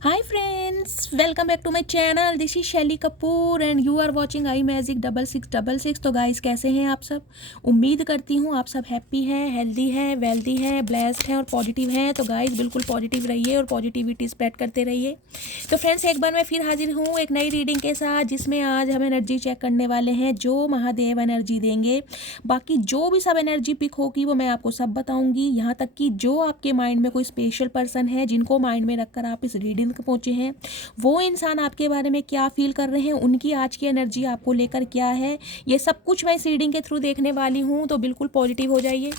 Hi friends, welcome back to my channel. This is शैली Kapoor and you are watching I magic 6666। तो guys कैसे हैं आप सब? उम्मीद करती हूँ आप सब हैप्पी हैं, हेल्दी हैं, वेल्दी हैं, ब्लेस्ड हैं और पॉजिटिव हैं। तो गाइस बिल्कुल पॉजिटिव रहिए और पॉजिटिविटी स्प्रेड करते रहिए। तो फ्रेंड्स एक बार मैं फिर हाजिर हूँ एक नई रीडिंग के साथ, जिसमें आज हम एनर्जी चेक करने वाले हैं जो महादेव एनर्जी देंगे। बाकी जो भी सब एनर्जी पिक होगी वो मैं आपको सब बताऊँगी, यहाँ तक कि जो आपके माइंड में कोई स्पेशल पर्सन है जिनको माइंड में रखकर आप इस रीडिंग पहुंचे हैं, वो इंसान आपके बारे में क्या फील कर रहे हैं, उनकी आज की एनर्जी आपको लेकर क्या है, ये सब कुछ मैं इस रीडिंग के थ्रू देखने वाली हूँ। तो बिल्कुल पॉजिटिव हो जाइए,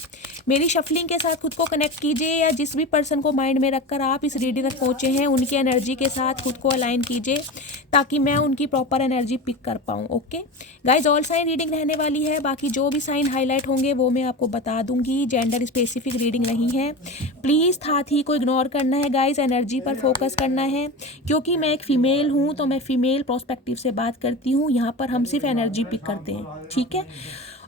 मेरी शफलिंग के साथ खुद को कनेक्ट कीजिए, या जिस भी पर्सन को माइंड में रखकर आप इस रीडिंग तक पहुंचे हैं उनकी एनर्जी के साथ खुद को अलाइन कीजिए, ताकि मैं उनकी प्रॉपर एनर्जी पिक कर पाऊँ। Okay guys, all sign reading रहने वाली है। बाकी जो भी साइन हाईलाइट होंगे वो मैं आपको बता दूंगी, जेंडर स्पेसिफिक रीडिंग नहीं है। प्लीज़ थी को इग्नोर करना है गाइज, एनर्जी पर फोकस करना है, क्योंकि मैं एक फ़ीमेल हूँ तो मैं फ़ीमेल प्रोस्पेक्टिव से बात करती हूँ। यहाँ पर हम सिर्फ एनर्जी पिक करते हैं, ठीक है।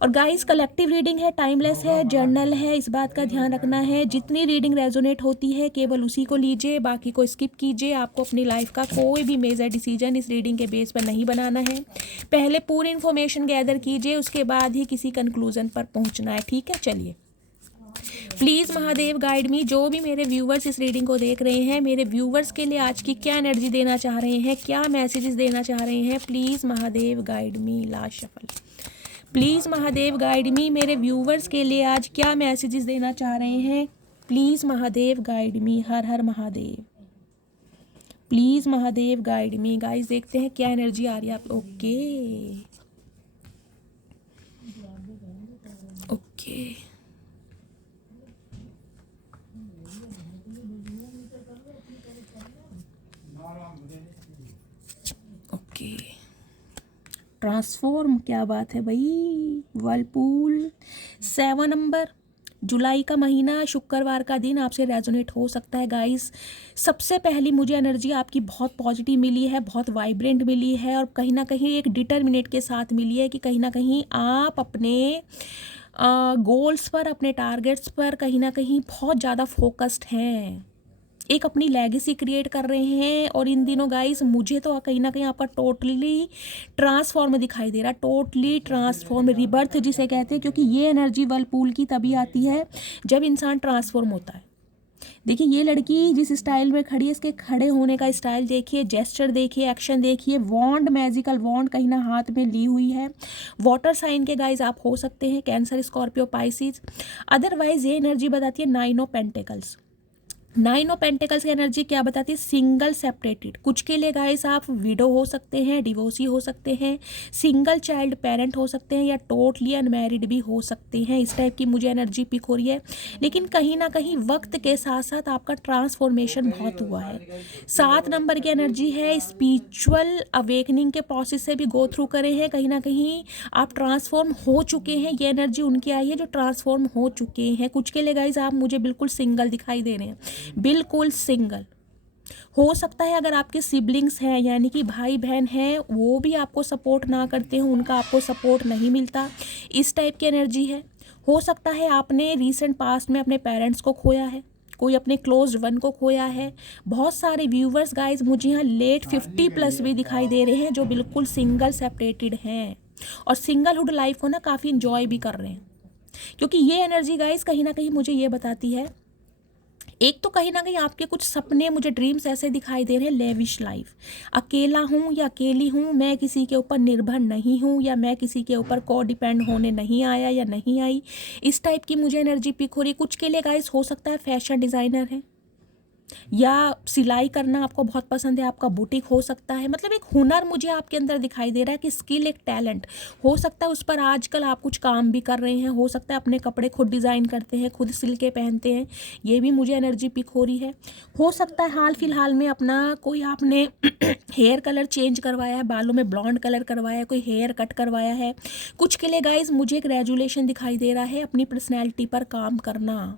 और गाइस कलेक्टिव रीडिंग है, टाइमलेस है, जर्नल है, इस बात का ध्यान रखना है। जितनी रीडिंग रेजोनेट होती है केवल उसी को लीजिए, बाकी को स्किप कीजिए। आपको अपनी लाइफ का कोई भी मेजर डिसीजन इस रीडिंग के बेस पर नहीं बनाना है। पहले पूरी इन्फॉर्मेशन गैदर कीजिए, उसके बाद ही किसी कंक्लूजन पर पहुँचना है, ठीक है। चलिए, प्लीज़ महादेव गाइड मी। जो भी मेरे व्यूवर्स इस रीडिंग को देख रहे हैं, मेरे व्यूवर्स के लिए आज की क्या एनर्जी देना चाह रहे हैं, क्या मैसेजेस देना चाह रहे हैं, please Mahadev guide me. Last shuffle. Please Mahadev guide me, मेरे व्यूवर्स के लिए आज क्या मैसेजेस देना चाह रहे हैं, please Mahadev guide me. Her her Mahadev, please Mahadev guide me. Guys देखते हैं क्या एनर्जी आ रही है आप। ओके ओके ओके, ट्रांसफॉर्म, क्या बात है भाई। वर्लपूल 7 नंबर, जुलाई का महीना, शुक्रवार का दिन आपसे रेजोनेट हो सकता है गाइस। सबसे पहली मुझे एनर्जी आपकी बहुत पॉजिटिव मिली है, बहुत वाइब्रेंट मिली है, और कहीं ना कहीं एक डिटर्मिनेट के साथ मिली है कि कहीं ना कहीं आप अपने गोल्स पर, अपने टारगेट्स पर कहीं ना कहीं बहुत ज़्यादा फोकस्ड हैं, एक अपनी लेगेसी क्रिएट कर रहे हैं। और इन दिनों गाइस मुझे तो कहीं ना कहीं आपका टोटली ट्रांसफॉर्म दिखाई दे रहा है, टोटली ट्रांसफॉर्म, रिबर्थ जिसे कहते हैं, क्योंकि ये एनर्जी वर्लपूल की तभी आती है जब इंसान ट्रांसफॉर्म होता है। देखिए ये लड़की जिस स्टाइल में खड़ी है, इसके खड़े होने का स्टाइल देखिए, जेस्चर देखिए, एक्शन देखिए। वॉन्ड, मैजिकल वॉन्ड कहीं ना हाथ में ली हुई है। वाटर साइन के गाइज आप हो सकते हैं, कैंसर, स्कॉर्पियो, पाइसिस। अदरवाइज ये एनर्जी बताती है 9 ऑफ पेंटिकल्स। 9 ऑफ पेंटिकल्स की एनर्जी क्या बताती है, सिंगल सेपरेटेड। कुछ के लिए गाइस आप विडो हो सकते हैं, डिवोर्सी हो सकते हैं, सिंगल चाइल्ड पेरेंट हो सकते हैं, या टोटली अनमैरिड भी हो सकते हैं। इस टाइप की मुझे एनर्जी पिक हो रही है। लेकिन कहीं ना कहीं वक्त के साथ साथ आपका ट्रांसफॉर्मेशन बहुत हुआ है। 7 नंबर की एनर्जी है, स्पिरिचुअल अवेकनिंग के प्रोसेस से भी गो थ्रू करे हैं, कहीं ना कहीं आप ट्रांसफॉर्म हो चुके हैं। ये एनर्जी उनकी आई है जो ट्रांसफॉर्म हो चुके हैं। कुछ के लिए गाइज आप मुझे बिल्कुल सिंगल दिखाई दे रहे हैं, बिल्कुल सिंगल। हो सकता है अगर आपके सिबलिंग्स हैं, यानी कि भाई बहन हैं, वो भी आपको सपोर्ट ना करते हो, उनका आपको सपोर्ट नहीं मिलता, इस टाइप की एनर्जी है। हो सकता है आपने रीसेंट पास्ट में अपने पेरेंट्स को खोया है, कोई अपने क्लोज वन को खोया है। बहुत सारे व्यूवर्स गाइज मुझे यहाँ लेट 50+ भी दिखाई दे रहे हैं, जो बिल्कुल सिंगल सेपरेटेड हैं और सिंगलहुड लाइफ को ना काफ़ी इंजॉय भी कर रहे हैं। क्योंकि ये एनर्जी गाइज कहीं ना कहीं मुझे ये बताती है, एक तो कहीं ना कहीं आपके कुछ सपने, मुझे ड्रीम्स ऐसे दिखाई दे रहे हैं, लेविश लाइफ। अकेला हूँ या अकेली हूँ, मैं किसी के ऊपर निर्भर नहीं हूँ, या मैं किसी के ऊपर को डिपेंड होने नहीं आया या नहीं आई, इस टाइप की मुझे एनर्जी पिक हो रही। कुछ के लिए गाइस हो सकता है फैशन डिज़ाइनर है, या सिलाई करना आपको बहुत पसंद है, आपका बुटीक हो सकता है। मतलब एक हुनर मुझे आपके अंदर दिखाई दे रहा है कि स्किल, एक टैलेंट हो सकता है, उस पर आजकल आप कुछ काम भी कर रहे हैं। हो सकता है अपने कपड़े खुद डिज़ाइन करते हैं, खुद सिल के पहनते हैं, ये भी मुझे एनर्जी पिक हो रही है। हो सकता है हाल फिलहाल में अपना कोई आपने हेयर कलर चेंज करवाया है, बालों में ब्लॉन्ड कलर करवाया है, कोई हेयर कट करवाया है। कुछ के लिए गाइज मुझे एक ग्रेजुलेशन दिखाई दे रहा है, अपनी पर्सनैलिटी पर काम करना।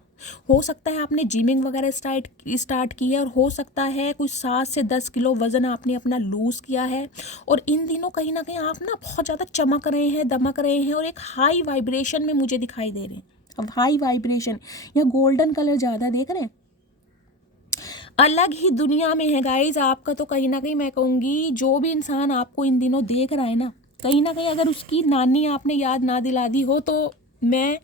हो सकता है आपने जिमिंग वगैरह स्टार्ट की है, और हो सकता है कुछ 7 से 10 किलो वज़न आपने अपना लूज़ किया है। और इन दिनों कहीं ना कहीं आप ना बहुत ज़्यादा चमक रहे हैं, दमक रहे हैं, और एक हाई वाइब्रेशन में मुझे दिखाई दे रहे हैं। अब हाई वाइब्रेशन या गोल्डन कलर ज़्यादा देख रहे हैं अलग ही दुनिया में है गाइज आपका। तो कहीं ना कहीं मैं कहूँगी जो भी इंसान आपको इन दिनों देख रहा है ना कहीं अगर उसकी नानी आपने याद ना दिला दी हो तो मैं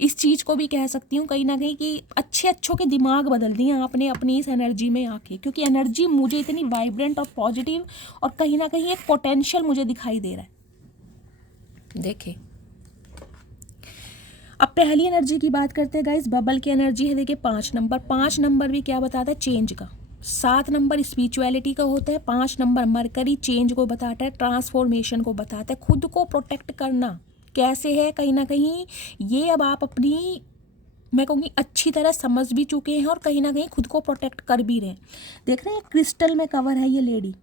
इस चीज़ को भी कह सकती हूँ कहीं ना कहीं कि अच्छे अच्छों के दिमाग बदल दिए आपने अपनी इस एनर्जी में आके, क्योंकि एनर्जी मुझे इतनी वाइब्रेंट और पॉजिटिव और कहीं ना कहीं एक पोटेंशियल मुझे दिखाई दे रहा है। देखिए अब पहली एनर्जी की बात करते हैं गाइस, बबल की एनर्जी है। देखिए 5 नंबर भी क्या बताता है, चेंज का। 7 नंबर स्पिरिचुअलिटी का होता है। 5 नंबर मरकरी चेंज को बताता है, ट्रांसफॉर्मेशन को बताता है, खुद को प्रोटेक्ट करना कैसे है कहीं ना कहीं ये अब आप अपनी मैं कहूँगी अच्छी तरह समझ भी चुके हैं और कहीं ना कहीं खुद को प्रोटेक्ट कर भी रहे हैं। देख रहे हैं क्रिस्टल में कवर है ये लेडी।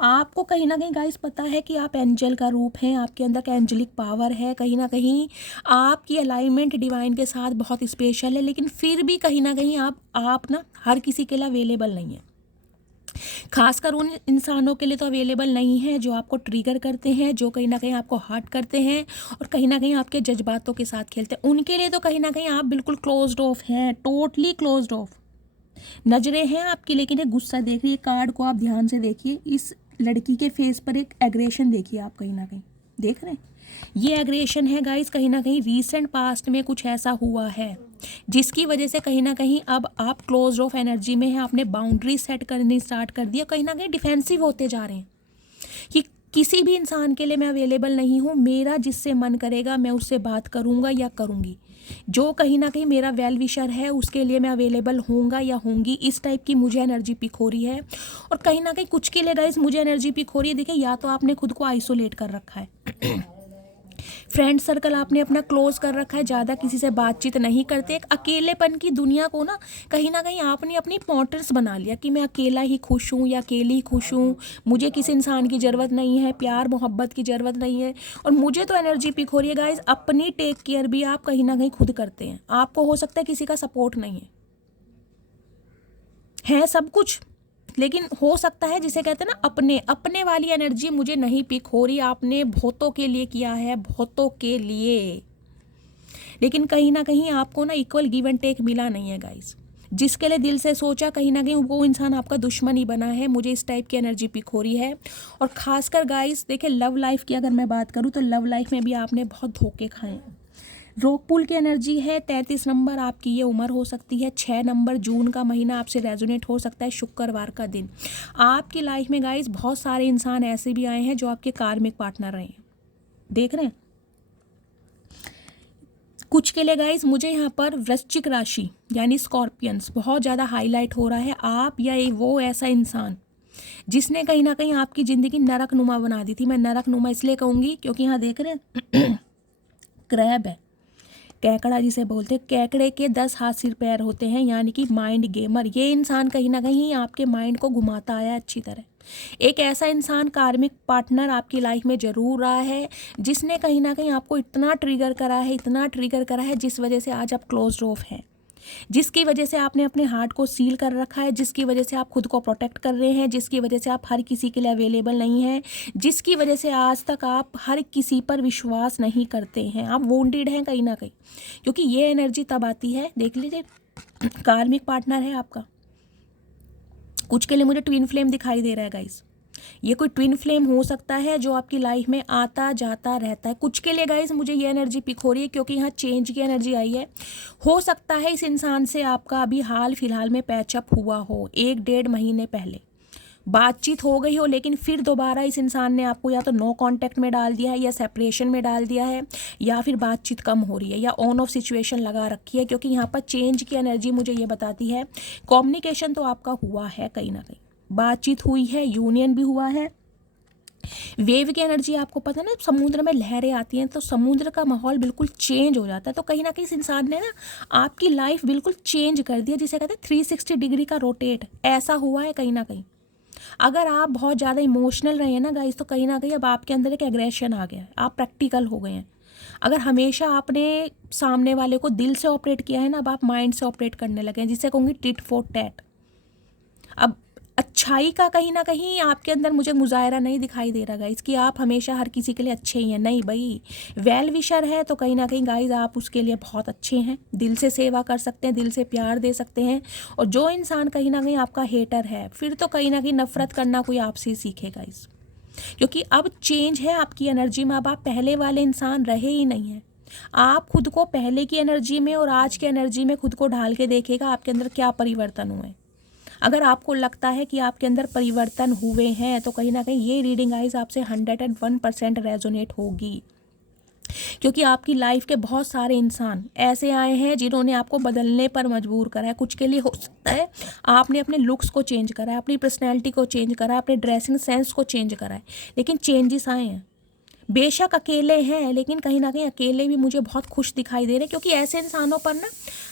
आपको कहीं ना कहीं गाइस पता है कि आप एंजल का रूप हैं, आपके अंदर का एंजलिक पावर है, कहीं ना कहीं आपकी अलाइनमेंट डिवाइन के साथ बहुत स्पेशल है, लेकिन फिर भी कहीं ना कहीं आप ना हर किसी के लिए अवेलेबल नहीं है। खासकर उन इंसानों के लिए तो अवेलेबल नहीं है जो आपको ट्रिगर करते हैं, जो कहीं ना कहीं आपको हर्ट करते हैं और कहीं ना कहीं आपके जज्बातों के साथ खेलते हैं। उनके लिए तो कहीं ना कहीं आप बिल्कुल क्लोज्ड ऑफ हैं, टोटली क्लोज्ड ऑफ। नजरें हैं आपकी लेकिन एक गुस्सा देख रही है। कार्ड को आप ध्यान से देखिए, इस लड़की के फेस पर एक एग्रेशन देखिए आप कहीं ना कहीं देख रहे हैं। ये एग्रेशन है गाइस कहीं ना कहीं रीसेंट पास्ट में कुछ ऐसा हुआ है जिसकी वजह से कहीं ना कहीं अब आप क्लोज ऑफ एनर्जी में हैं, आपने बाउंड्री सेट करनी स्टार्ट कर दिया, कहीं ना कहीं डिफेंसिव होते जा रहे हैं कि किसी भी इंसान के लिए मैं अवेलेबल नहीं हूँ, मेरा जिससे मन करेगा मैं उससे बात करूँगा या करूँगी, जो कहीं ना कहीं मेरा वेल विशर है उसके लिए मैं अवेलेबल होऊंगा या होंगी। इस टाइप की मुझे एनर्जी पिक हो रही है और कहीं ना कहीं कुछ के लिए गाइस मुझे एनर्जी पिक हो रही है। देखिए या तो आपने खुद को आइसोलेट कर रखा है फ्रेंड सर्कल आपने अपना क्लोज कर रखा है, ज़्यादा किसी से बातचीत नहीं करते, एक अकेलेपन की दुनिया को ना कहीं आपने अपनी पॉटर्स बना लिया कि मैं अकेला ही खुश हूँ या अकेली खुश हूँ, मुझे किसी इंसान की ज़रूरत नहीं है, प्यार मोहब्बत की ज़रूरत नहीं है। और मुझे तो एनर्जी पिक हो रही है गाइज, अपनी टेक केयर भी आप कहीं ना कहीं खुद करते हैं। आपको हो सकता है किसी का सपोर्ट नहीं है सब कुछ, लेकिन हो सकता है जिसे कहते हैं ना अपने वाली एनर्जी मुझे नहीं पिक हो रही। आपने बहुतों के लिए किया है, बहुतों के लिए, लेकिन कहीं ना कहीं आपको ना इक्वल गिव एंड टेक मिला नहीं है गाइस। जिसके लिए दिल से सोचा कहीं ना कहीं वो इंसान आपका दुश्मन ही बना है। मुझे इस टाइप की एनर्जी पिक हो रही है। और खासकर गाइस देखिए लव लाइफ की अगर मैं बात करूँ तो लव लाइफ में भी आपने बहुत धोखे खाए हैं। रोक पुल की एनर्जी है। 33 नंबर आपकी ये उम्र हो सकती है। 6 नंबर जून का महीना आपसे रेजोनेट हो सकता है, शुक्रवार का दिन। आपकी लाइफ में गाइस बहुत सारे इंसान ऐसे भी आए हैं जो आपके कार्मिक पार्टनर रहे हैं, देख रहे हैं। कुछ के लिए गाइस मुझे यहाँ पर वृश्चिक राशि यानी स्कॉर्पियंस बहुत ज़्यादा हाईलाइट हो रहा है। आप या वो ऐसा इंसान जिसने कहीं ना कहीं आपकी ज़िंदगी नरक नुमा बना दी थी। मैं नरक नुमा इसलिए कहूँगी क्योंकि यहाँ देख रहे हैं क्रैब है, कैकड़ा जिसे बोलते हैं। कैकड़े के 10 हाथ सिर पैर होते हैं, यानी कि माइंड गेमर। ये इंसान कहीं ना कहीं आपके माइंड को घुमाता आया अच्छी तरह। एक ऐसा इंसान कार्मिक पार्टनर आपकी लाइफ में जरूर रहा है जिसने कहीं ना कहीं आपको इतना ट्रिगर करा है, इतना ट्रिगर करा है, जिस वजह से आज आप क्लोज्ड ऑफ हैं, जिसकी वजह से आपने अपने हार्ट को सील कर रखा है, जिसकी वजह से आप खुद को प्रोटेक्ट कर रहे हैं, जिसकी वजह से आप हर किसी के लिए अवेलेबल नहीं हैं, जिसकी वजह से आज तक आप हर किसी पर विश्वास नहीं करते हैं। आप वोंडेड हैं कहीं ना कहीं, क्योंकि ये एनर्जी तब आती है, देख लीजिए कार्मिक पार्टनर है आपका। कुछ के लिए मुझे ट्विन फ्लेम दिखाई दे रहा है गाइस। ये कोई ट्विन फ्लेम हो सकता है जो आपकी लाइफ में आता जाता रहता है। कुछ के लिए गाइस मुझे ये एनर्जी पिक हो रही है क्योंकि यहाँ चेंज की एनर्जी आई है। हो सकता है इस इंसान से आपका अभी हाल फिलहाल में पैचअप हुआ हो, 1-1.5 महीने पहले बातचीत हो गई हो, लेकिन फिर दोबारा इस इंसान ने आपको या तो नो कांटेक्ट में डाल दिया है या सेपरेशन में डाल दिया है, या फिर बातचीत कम हो रही है या ऑन ऑफ सिचुएशन लगा रखी है। क्योंकि यहाँ पर चेंज की एनर्जी मुझे ये बताती है कम्युनिकेशन तो आपका हुआ है, कहीं ना कहीं बातचीत हुई है, यूनियन भी हुआ है। वेव की एनर्जी आपको पता है ना, समुद्र में लहरें आती हैं तो समुद्र का माहौल बिल्कुल चेंज हो जाता है। तो कहीं ना कहीं इस इंसान ने ना आपकी लाइफ बिल्कुल चेंज कर दिया, जिसे कहते हैं 360 डिग्री का रोटेट ऐसा हुआ है कहीं ना कहीं। अगर आप बहुत ज़्यादा इमोशनल रहे हैं ना गाइस, तो कहीं ना कहीं अब आपके अंदर एक एग्रेशन आ गया है, आप प्रैक्टिकल हो गए हैं। अगर हमेशा आपने सामने वाले को दिल से ऑपरेट किया है ना, अब आप माइंड से ऑपरेट करने लगे हैं, जिसे कहूँगी टिट फॉर टैट। अब अच्छा अच्छाई का कहीं ना कहीं आपके अंदर मुझे मुजाहरा नहीं दिखाई दे रहा गाइस कि आप हमेशा हर किसी के लिए अच्छे ही हैं। नहीं भाई, वेल विशर है तो कहीं ना कहीं गाइस आप उसके लिए बहुत अच्छे हैं, दिल से सेवा कर सकते हैं, दिल से प्यार दे सकते हैं। और जो इंसान कहीं ना कहीं आपका हेटर है, फिर तो कहीं ना कहीं नफरत करना कोई आपसे ही सीखे गाइस, क्योंकि अब चेंज है आपकी एनर्जी में। अब आप पहले वाले इंसान रहे ही नहीं हैं। आप खुद को पहले की एनर्जी में और आज की एनर्जी में खुद को ढाल के देखिएगा आपके अंदर क्या परिवर्तन हुए। अगर आपको लगता है कि आपके अंदर परिवर्तन हुए हैं तो कहीं ना कहीं ये रीडिंग गाइस आपसे 101% रेजोनेट होगी, क्योंकि आपकी लाइफ के बहुत सारे इंसान ऐसे आए हैं जिन्होंने आपको बदलने पर मजबूर करा है। कुछ के लिए हो सकता है आपने अपने लुक्स को चेंज करा है, अपनी पर्सनैलिटी को चेंज करा है, अपने ड्रेसिंग सेंस को चेंज करा है, लेकिन चेंजेस आए हैं। बेशक अकेले हैं, लेकिन कहीं ना कहीं अकेले भी मुझे बहुत खुश दिखाई दे रहे हैं, क्योंकि ऐसे इंसानों पर ना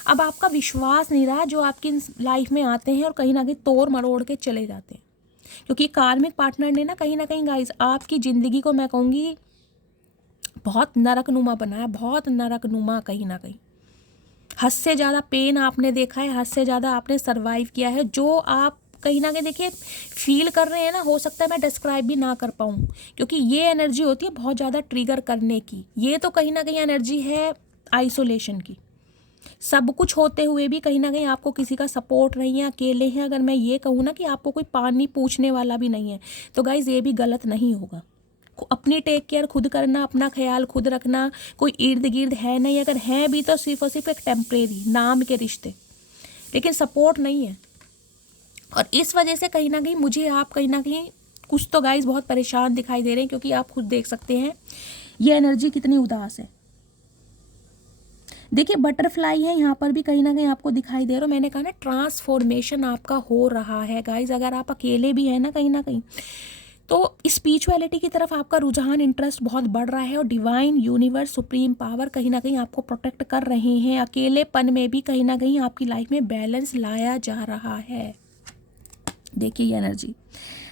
अब आपका विश्वास नहीं रहा जो आपकी लाइफ में आते हैं और कहीं ना कहीं तोड़ मरोड़ के चले जाते हैं। क्योंकि कार्मिक पार्टनर ने ना कहीं गाइस आपकी ज़िंदगी को मैं कहूँगी बहुत नरकनुमा बनाया, बहुत नरकनुमा। कहीं ना कहीं हद से ज़्यादा पेन आपने देखा है, हद से ज़्यादा आपने सरवाइव किया है। जो आप कहीं ना कहीं देखिए फील कर रहे हैं ना, हो सकता है मैं डिस्क्राइब भी ना कर पाऊँ, क्योंकि ये एनर्जी होती है बहुत ज़्यादा ट्रिगर करने की। ये तो कहीं ना कहीं एनर्जी है आइसोलेशन की। सब कुछ होते हुए भी कहीं ना कहीं आपको किसी का सपोर्ट नहीं है, अकेले हैं। अगर मैं ये कहूँ ना कि आपको कोई पानी पूछने वाला भी नहीं है, तो गाइज ये भी गलत नहीं होगा। अपनी टेक केयर खुद करना, अपना ख्याल खुद रखना। कोई इर्द गिर्द है नहीं, अगर हैं भी तो सिर्फ और सिर्फ एक टेम्परेरी नाम के रिश्ते, लेकिन सपोर्ट नहीं है। और इस वजह से कहीं ना कहीं मुझे आप कहीं ना कहीं कुछ तो गाइज बहुत परेशान दिखाई दे रहे हैं, क्योंकि आप खुद देख सकते हैं ये एनर्जी कितनी उदास है। देखिए बटरफ्लाई है यहाँ पर भी कहीं ना कहीं आपको दिखाई दे रहा हो। मैंने कहा ना ट्रांसफॉर्मेशन आपका हो रहा है गाइज। अगर आप अकेले भी हैं ना कहीं तो स्पिरिचुअलिटी की तरफ आपका रुझान, इंटरेस्ट बहुत बढ़ रहा है, और डिवाइन यूनिवर्स सुप्रीम पावर कहीं ना कहीं आपको प्रोटेक्ट कर रहे हैं। अकेलेपन में भी कहीं ना कहीं आपकी लाइफ में बैलेंस लाया जा रहा है। देखिए ये एनर्जी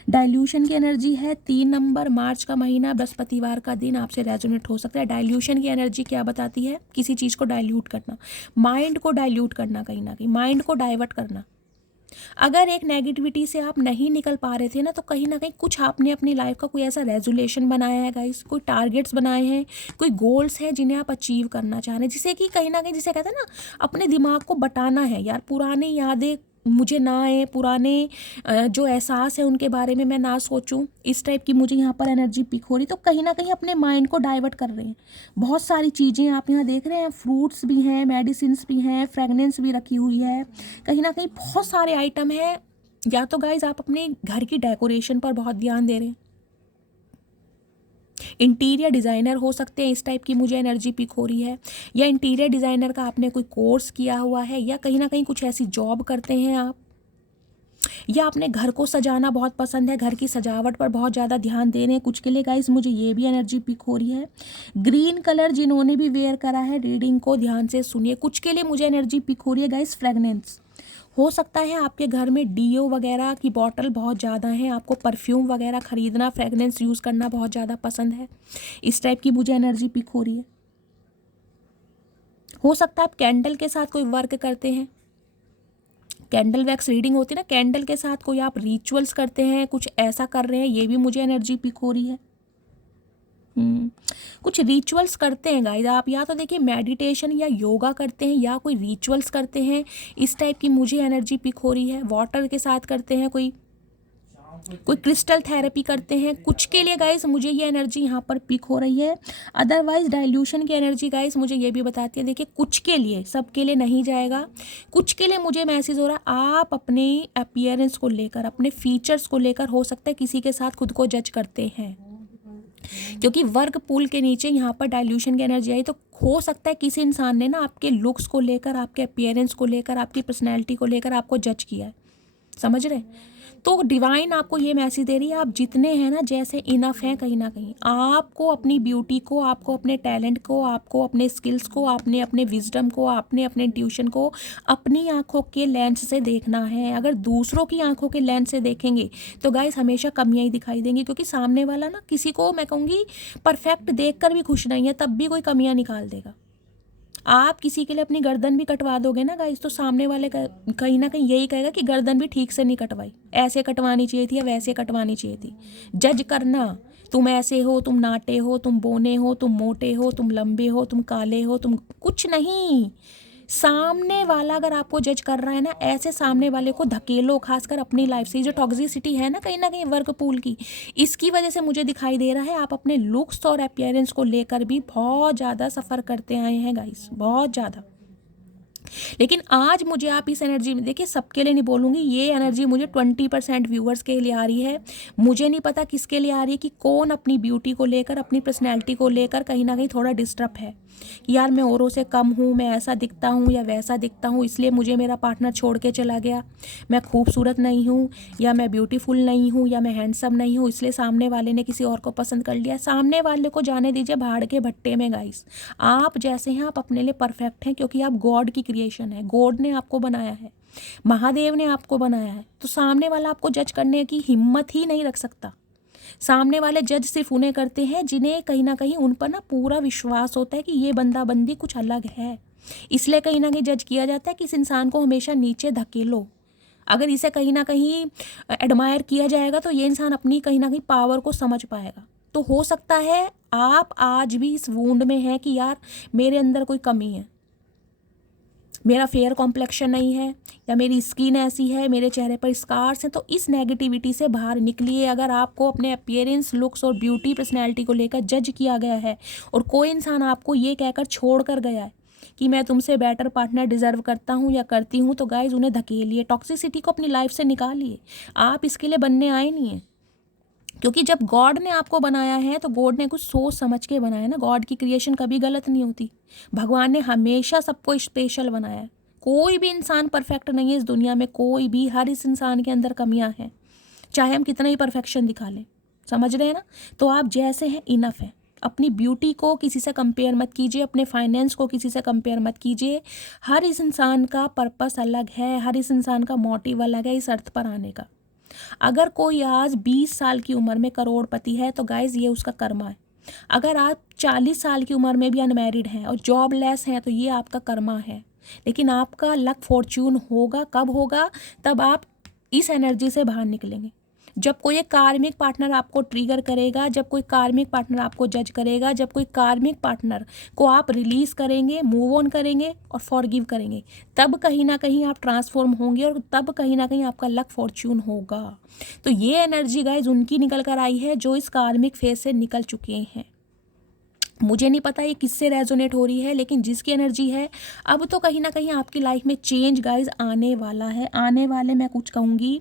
डाइल्यूशन की एनर्जी है। 3 नंबर, मार्च का महीना, बृहस्पतिवार का दिन आपसे रेजोनेट हो सकता है। डाइल्यूशन की एनर्जी क्या बताती है? किसी चीज़ को डाइल्यूट करना, माइंड को डाइल्यूट करना, कहीं ना कहीं माइंड को डाइवर्ट करना। अगर एक नेगेटिविटी से आप नहीं निकल पा रहे थे ना, तो कहीं ना कहीं कुछ आपने अपनी लाइफ का कोई ऐसा रेजोल्यूशन बनाया है गाइस, कोई टारगेट्स बनाए हैं, कोई गोल्स हैं जिन्हें आप अचीव करना चाह रहे हैं, जिसे कि कहीं ना कहीं जिसे कहते हैं ना अपने दिमाग को बटाना है। यार पुरानी यादें मुझे ना आए, पुराने जो एहसास है उनके बारे में मैं ना सोचूं, इस टाइप की मुझे यहाँ पर एनर्जी पिक हो रही। तो कहीं ना कहीं अपने माइंड को डाइवर्ट कर रहे हैं। बहुत सारी चीज़ें आप यहाँ देख रहे हैं, फ्रूट्स भी हैं, मेडिसिन्स भी हैं, फ्रेगनेंस भी रखी हुई है, कहीं ना कहीं बहुत सारे आइटम हैं। या तो गाइज आप अपने घर की डेकोरेशन पर बहुत ध्यान दे रहे हैं, इंटीरियर डिज़ाइनर हो सकते हैं, इस टाइप की मुझे एनर्जी पिक हो रही है। या इंटीरियर डिज़ाइनर का आपने कोई कोर्स किया हुआ है, या कहीं ना कहीं कुछ ऐसी जॉब करते हैं आप, या अपने घर को सजाना बहुत पसंद है, घर की सजावट पर बहुत ज़्यादा ध्यान दे रहे हैं। कुछ के लिए गाइस मुझे ये भी एनर्जी पिक हो रही है। ग्रीन कलर जिन्होंने भी वेयर करा है, रीडिंग को ध्यान से सुनिए। कुछ के लिए मुझे एनर्जी पिक हो रही है गाइस फ्रेगनेंस। हो सकता है आपके घर में डीओ वगैरह की बॉटल बहुत ज़्यादा है, आपको परफ्यूम वगैरह ख़रीदना, फ्रेगनेंस यूज़ करना बहुत ज़्यादा पसंद है, इस टाइप की मुझे एनर्जी पिक हो रही है। हो सकता है आप कैंडल के साथ कोई वर्क करते हैं, कैंडल वैक्स रीडिंग होती है ना, कैंडल के साथ कोई आप रिचुअल्स करते हैं, कुछ ऐसा कर रहे हैं, ये भी मुझे एनर्जी पिक हो रही है। कुछ रिचुअल्स करते हैं गाइस आप, या तो देखिए मेडिटेशन या योगा करते हैं, या कोई रिचुअल्स करते हैं, इस टाइप की मुझे एनर्जी पिक हो रही है। वाटर के साथ करते हैं, कोई क्रिस्टल थेरेपी करते हैं। कुछ के लिए गाइस मुझे ये एनर्जी यहाँ पर पिक हो रही है। अदरवाइज डाइल्यूशन की एनर्जी गाइस मुझे ये भी बताती है, देखिए कुछ के लिए, सबके लिए नहीं जाएगा, कुछ के लिए मुझे मैसेज हो रहा है आप अपने अपीयरेंस को लेकर, अपने फीचर्स को लेकर हो सकता है किसी के साथ खुद को जज करते हैं, क्योंकि वर्क पूल के नीचे यहाँ पर डाइल्यूशन की एनर्जी आई। तो हो सकता है किसी इंसान ने ना आपके लुक्स को लेकर, आपके अपीयरेंस को लेकर, आपकी पर्सनैलिटी को लेकर आपको जज किया है, समझ रहे? तो डिवाइन आपको ये मैसेज दे रही है आप जितने हैं ना, जैसे इनफ हैं। कहीं ना कहीं आपको अपनी ब्यूटी को, आपको अपने टैलेंट को, आपको अपने स्किल्स को, आपने अपने विजडम को, आपने अपने ट्यूशन को अपनी आंखों के लेंस से देखना है। अगर दूसरों की आंखों के लेंस से देखेंगे तो गाइस हमेशा कमियां ही दिखाई देंगी, क्योंकि सामने वाला ना किसी को मैं कहूँगी परफेक्ट देख कर भी खुश नहीं है, तब भी कोई कमियाँ निकाल देगा। आप किसी के लिए अपनी गर्दन भी कटवा दोगे ना गाइस, तो सामने वाले का कहीं ना कहीं यही कहेगा कि गर्दन भी ठीक से नहीं कटवाई, ऐसे कटवानी चाहिए थी या वैसे कटवानी चाहिए थी। जज करना, तुम ऐसे हो, तुम नाटे हो, तुम बोने हो, तुम मोटे हो, तुम लंबे हो, तुम काले हो, तुम कुछ नहीं। सामने वाला अगर आपको जज कर रहा है ना, ऐसे सामने वाले को धकेलो, खासकर अपनी लाइफ से। जो टॉक्सिसिटी है ना कहीं वर्क पूल की, इसकी वजह से मुझे दिखाई दे रहा है आप अपने लुक्स और अपीयरेंस को लेकर भी बहुत ज़्यादा सफ़र करते आए हैं गाइस, बहुत ज़्यादा। लेकिन आज मुझे आप इस एनर्जी में देखिए, सबके लिए नहीं बोलूँगी, ये एनर्जी मुझे 20% व्यूअर्स के लिए आ रही है। मुझे नहीं पता किसके लिए आ रही है, कि कौन अपनी ब्यूटी को लेकर, अपनी पर्सनैलिटी को लेकर कहीं ना कहीं थोड़ा डिस्टर्ब है कि यार मैं औरों से कम हूँ, मैं ऐसा दिखता हूँ या वैसा दिखता हूँ, इसलिए मुझे मेरा पार्टनर छोड़ के चला गया, मैं खूबसूरत नहीं हूँ, या मैं ब्यूटीफुल नहीं हूँ, या मैं हैंडसम नहीं हूँ, इसलिए सामने वाले ने किसी और को पसंद कर लिया। सामने वाले को जाने दीजिए भाड़ के भट्टे में गाइस। आप जैसे हैं आप अपने लिए परफेक्ट हैं, क्योंकि आप गॉड की क्रिएशन है, गॉड ने आपको बनाया है, महादेव ने आपको बनाया है। तो सामने वाला आपको जज करने की हिम्मत ही नहीं रख सकता। सामने वाले जज सिर्फ उन्हें करते हैं जिन्हें कहीं ना कहीं उन पर ना पूरा विश्वास होता है कि ये बंदा बंदी कुछ अलग है, इसलिए कहीं ना कहीं जज किया जाता है कि इस इंसान को हमेशा नीचे धकेलो। अगर इसे कहीं ना कहीं एडमायर किया जाएगा तो ये इंसान अपनी कहीं ना कहीं पावर को समझ पाएगा। तो हो सकता है आप आज भी इस वूंड में हैं कि यार मेरे अंदर कोई कमी है, मेरा फेयर कॉम्प्लेक्शन नहीं है, या मेरी स्किन ऐसी है, मेरे चेहरे पर स्कार्स हैं। तो इस नेगेटिविटी से बाहर निकलिए। अगर आपको अपने अपीयरेंस, लुक्स और ब्यूटी पर्सनैलिटी को लेकर जज किया गया है और कोई इंसान आपको ये कहकर छोड़ कर गया है कि मैं तुमसे बेटर पार्टनर डिजर्व करता हूँ या करती हूँ, तो गाइज उन्हें धकेलिए, टॉक्सिसिटी को अपनी लाइफ से निकालिए। आप इसके लिए बनने आए नहीं हैं, क्योंकि जब गॉड ने आपको बनाया है तो गॉड ने कुछ सोच समझ के बनाया है ना। गॉड की क्रिएशन कभी गलत नहीं होती। भगवान ने हमेशा सबको स्पेशल बनाया है। कोई भी इंसान परफेक्ट नहीं है इस दुनिया में, कोई भी। हर इस इंसान के अंदर कमियां हैं, चाहे हम कितना ही परफेक्शन दिखा लें। समझ रहे हैं ना? तो आप जैसे हैं इनफ है। अपनी ब्यूटी को किसी से कंपेयर मत कीजिए, अपने फाइनेंस को किसी से कंपेयर मत कीजिए। हर इस इंसान का पर्पस अलग है, हर इस इंसान का मोटिव अलग है इस अर्थ पर आने का। अगर कोई आज 20 साल की उम्र में करोड़पति है तो गाइज ये उसका कर्मा है। अगर आप 40 साल की उम्र में भी अनमैरिड हैं और जॉबलेस हैं तो ये आपका कर्मा है। लेकिन आपका लक फॉर्च्यून होगा, कब होगा? तब आप इस एनर्जी से बाहर निकलेंगे। जब कोई एक कार्मिक पार्टनर आपको ट्रिगर करेगा, जब कोई कार्मिक पार्टनर आपको जज करेगा, जब कोई कार्मिक पार्टनर को आप रिलीज करेंगे, मूव ऑन करेंगे और फॉरगिव करेंगे, तब कहीं ना कहीं आप ट्रांसफॉर्म होंगे और तब कहीं ना कहीं आपका लक फॉर्च्यून होगा। तो ये एनर्जी गाइज उनकी निकल कर आई है जो इस कार्मिक फेज से निकल चुके हैं। मुझे नहीं पता ये किससे रेजोनेट हो रही है, लेकिन जिसकी एनर्जी है, अब तो कहीं ना कहीं आपकी लाइफ में चेंज गाइज आने वाला है। आने वाले मैं कुछ कहूँगी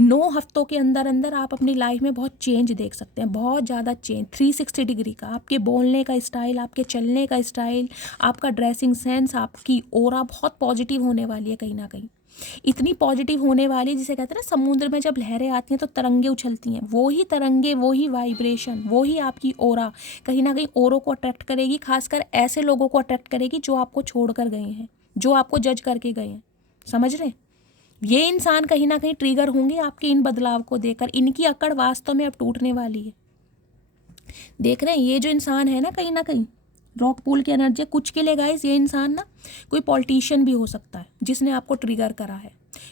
9 हफ्तों के अंदर अंदर आप अपनी लाइफ में बहुत चेंज देख सकते हैं, बहुत ज़्यादा चेंज 360 डिग्री का। आपके बोलने का स्टाइल, आपके चलने का स्टाइल, आपका ड्रेसिंग सेंस, आपकी ऑरा बहुत पॉजिटिव होने वाली है। कहीं ना कहीं इतनी पॉजिटिव होने वाली, जिसे कहते हैं ना समुद्र में जब लहरें आती हैं तो तरंगे उछलती हैं, वो ही तरंगे, वो ही वाइब्रेशन, वो ही आपकी ऑरा कहीं ना कहीं औरों को अट्रैक्ट करेगी। खासकर ऐसे लोगों को अट्रैक्ट करेगी जो आपको छोड़ कर गए हैं, जो आपको जज करके गए हैं। समझ रहे हैं? ये इंसान कहीं ना कहीं ट्रिगर होंगे आपके इन बदलाव को देखकर। इनकी अकड़ वास्तव में अब टूटने वाली है। देख रहे हैं ये जो इंसान है ना, कहीं ना कहीं रॉक पूल की एनर्जी कुछ के लिए गाइस, ये इंसान ना कोई पॉलिटिशियन भी हो सकता है जिसने आपको ट्रिगर करा है।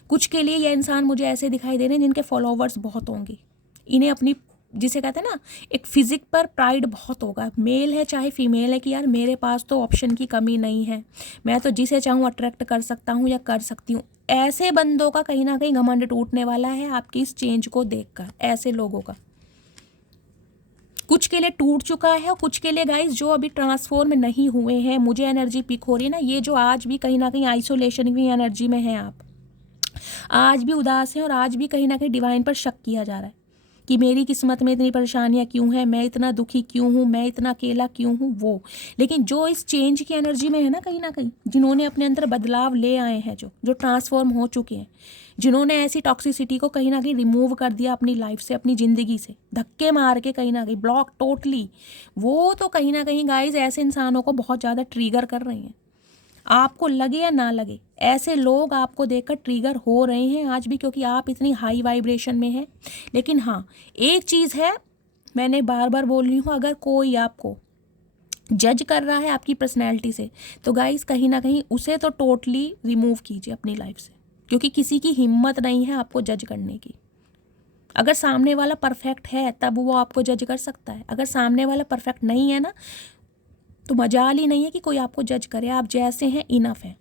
कुछ के लिए ये इंसान मुझे ऐसे दिखाई दे रहे हैं जिनके फॉलोवर्स बहुत होंगे। इन्हें अपनी, जिसे कहते हैं ना, एक फिजिक पर प्राइड बहुत होगा, मेल है चाहे फीमेल है, कि यार मेरे पास तो ऑप्शन की कमी नहीं है, मैं तो जिसे चाहूँ अट्रैक्ट कर सकता हूँ या कर सकती हूँ। ऐसे बंदों का कहीं ना कहीं घमंड टूटने वाला है आपकी इस चेंज को देखकर। ऐसे लोगों का कुछ के लिए टूट चुका है और कुछ के लिए गाइस जो अभी ट्रांसफॉर्म नहीं हुए हैं, मुझे एनर्जी पिक हो रही है ना, ये जो आज भी कहीं ना कहीं आइसोलेशन की एनर्जी में है, आप आज भी उदास हैं और आज भी कहीं ना कहीं डिवाइन पर शक किया जा रहा है कि मेरी किस्मत में इतनी परेशानियां क्यों हैं, मैं इतना दुखी क्यों हूँ, मैं इतना अकेला क्यों हूँ। वो लेकिन जो इस चेंज की एनर्जी में है ना कहीं जिन्होंने अपने अंदर बदलाव ले आए हैं, जो ट्रांसफॉर्म हो चुके हैं, जिन्होंने ऐसी टॉक्सिसिटी को कहीं ना कहीं रिमूव कर दिया अपनी लाइफ से, अपनी ज़िंदगी से धक्के मार के कहीं ना कहीं ब्लॉक टोटली, वो तो कहीं ना कहीं गाइज ऐसे इंसानों को बहुत ज़्यादा ट्रिगर कर रहे हैं। आपको लगे या ना लगे, ऐसे लोग आपको देखकर ट्रिगर हो रहे हैं आज भी, क्योंकि आप इतनी हाई वाइब्रेशन में हैं। लेकिन हाँ, एक चीज़ है, मैंने बार बार बोल रही हूँ, अगर कोई आपको जज कर रहा है आपकी पर्सनैलिटी से, तो गाइस कहीं ना कहीं उसे तो टोटली रिमूव कीजिए अपनी लाइफ से, क्योंकि किसी की हिम्मत नहीं है आपको जज करने की। अगर सामने वाला परफेक्ट है तब वो आपको जज कर सकता है, अगर सामने वाला परफेक्ट नहीं है ना तो मजाल ही नहीं है कि कोई आपको जज करे। आप जैसे हैं इनफ है,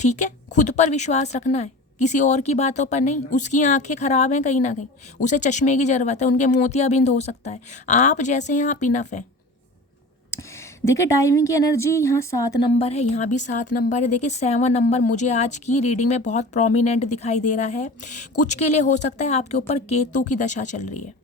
ठीक है। खुद पर विश्वास रखना है, किसी और की बातों पर नहीं। उसकी आंखें खराब हैं कहीं ना कहीं, उसे चश्मे की ज़रूरत है, उनके मोतियाबिंद हो सकता है। आप जैसे हैं आप इनफ है। देखिए डाइविंग की एनर्जी यहाँ 7 नंबर है, यहाँ भी 7 नंबर है। देखिए 7 नंबर मुझे आज की रीडिंग में बहुत प्रोमिनेंट दिखाई दे रहा है। कुछ के लिए हो सकता है आपके ऊपर केतु की दशा चल रही है,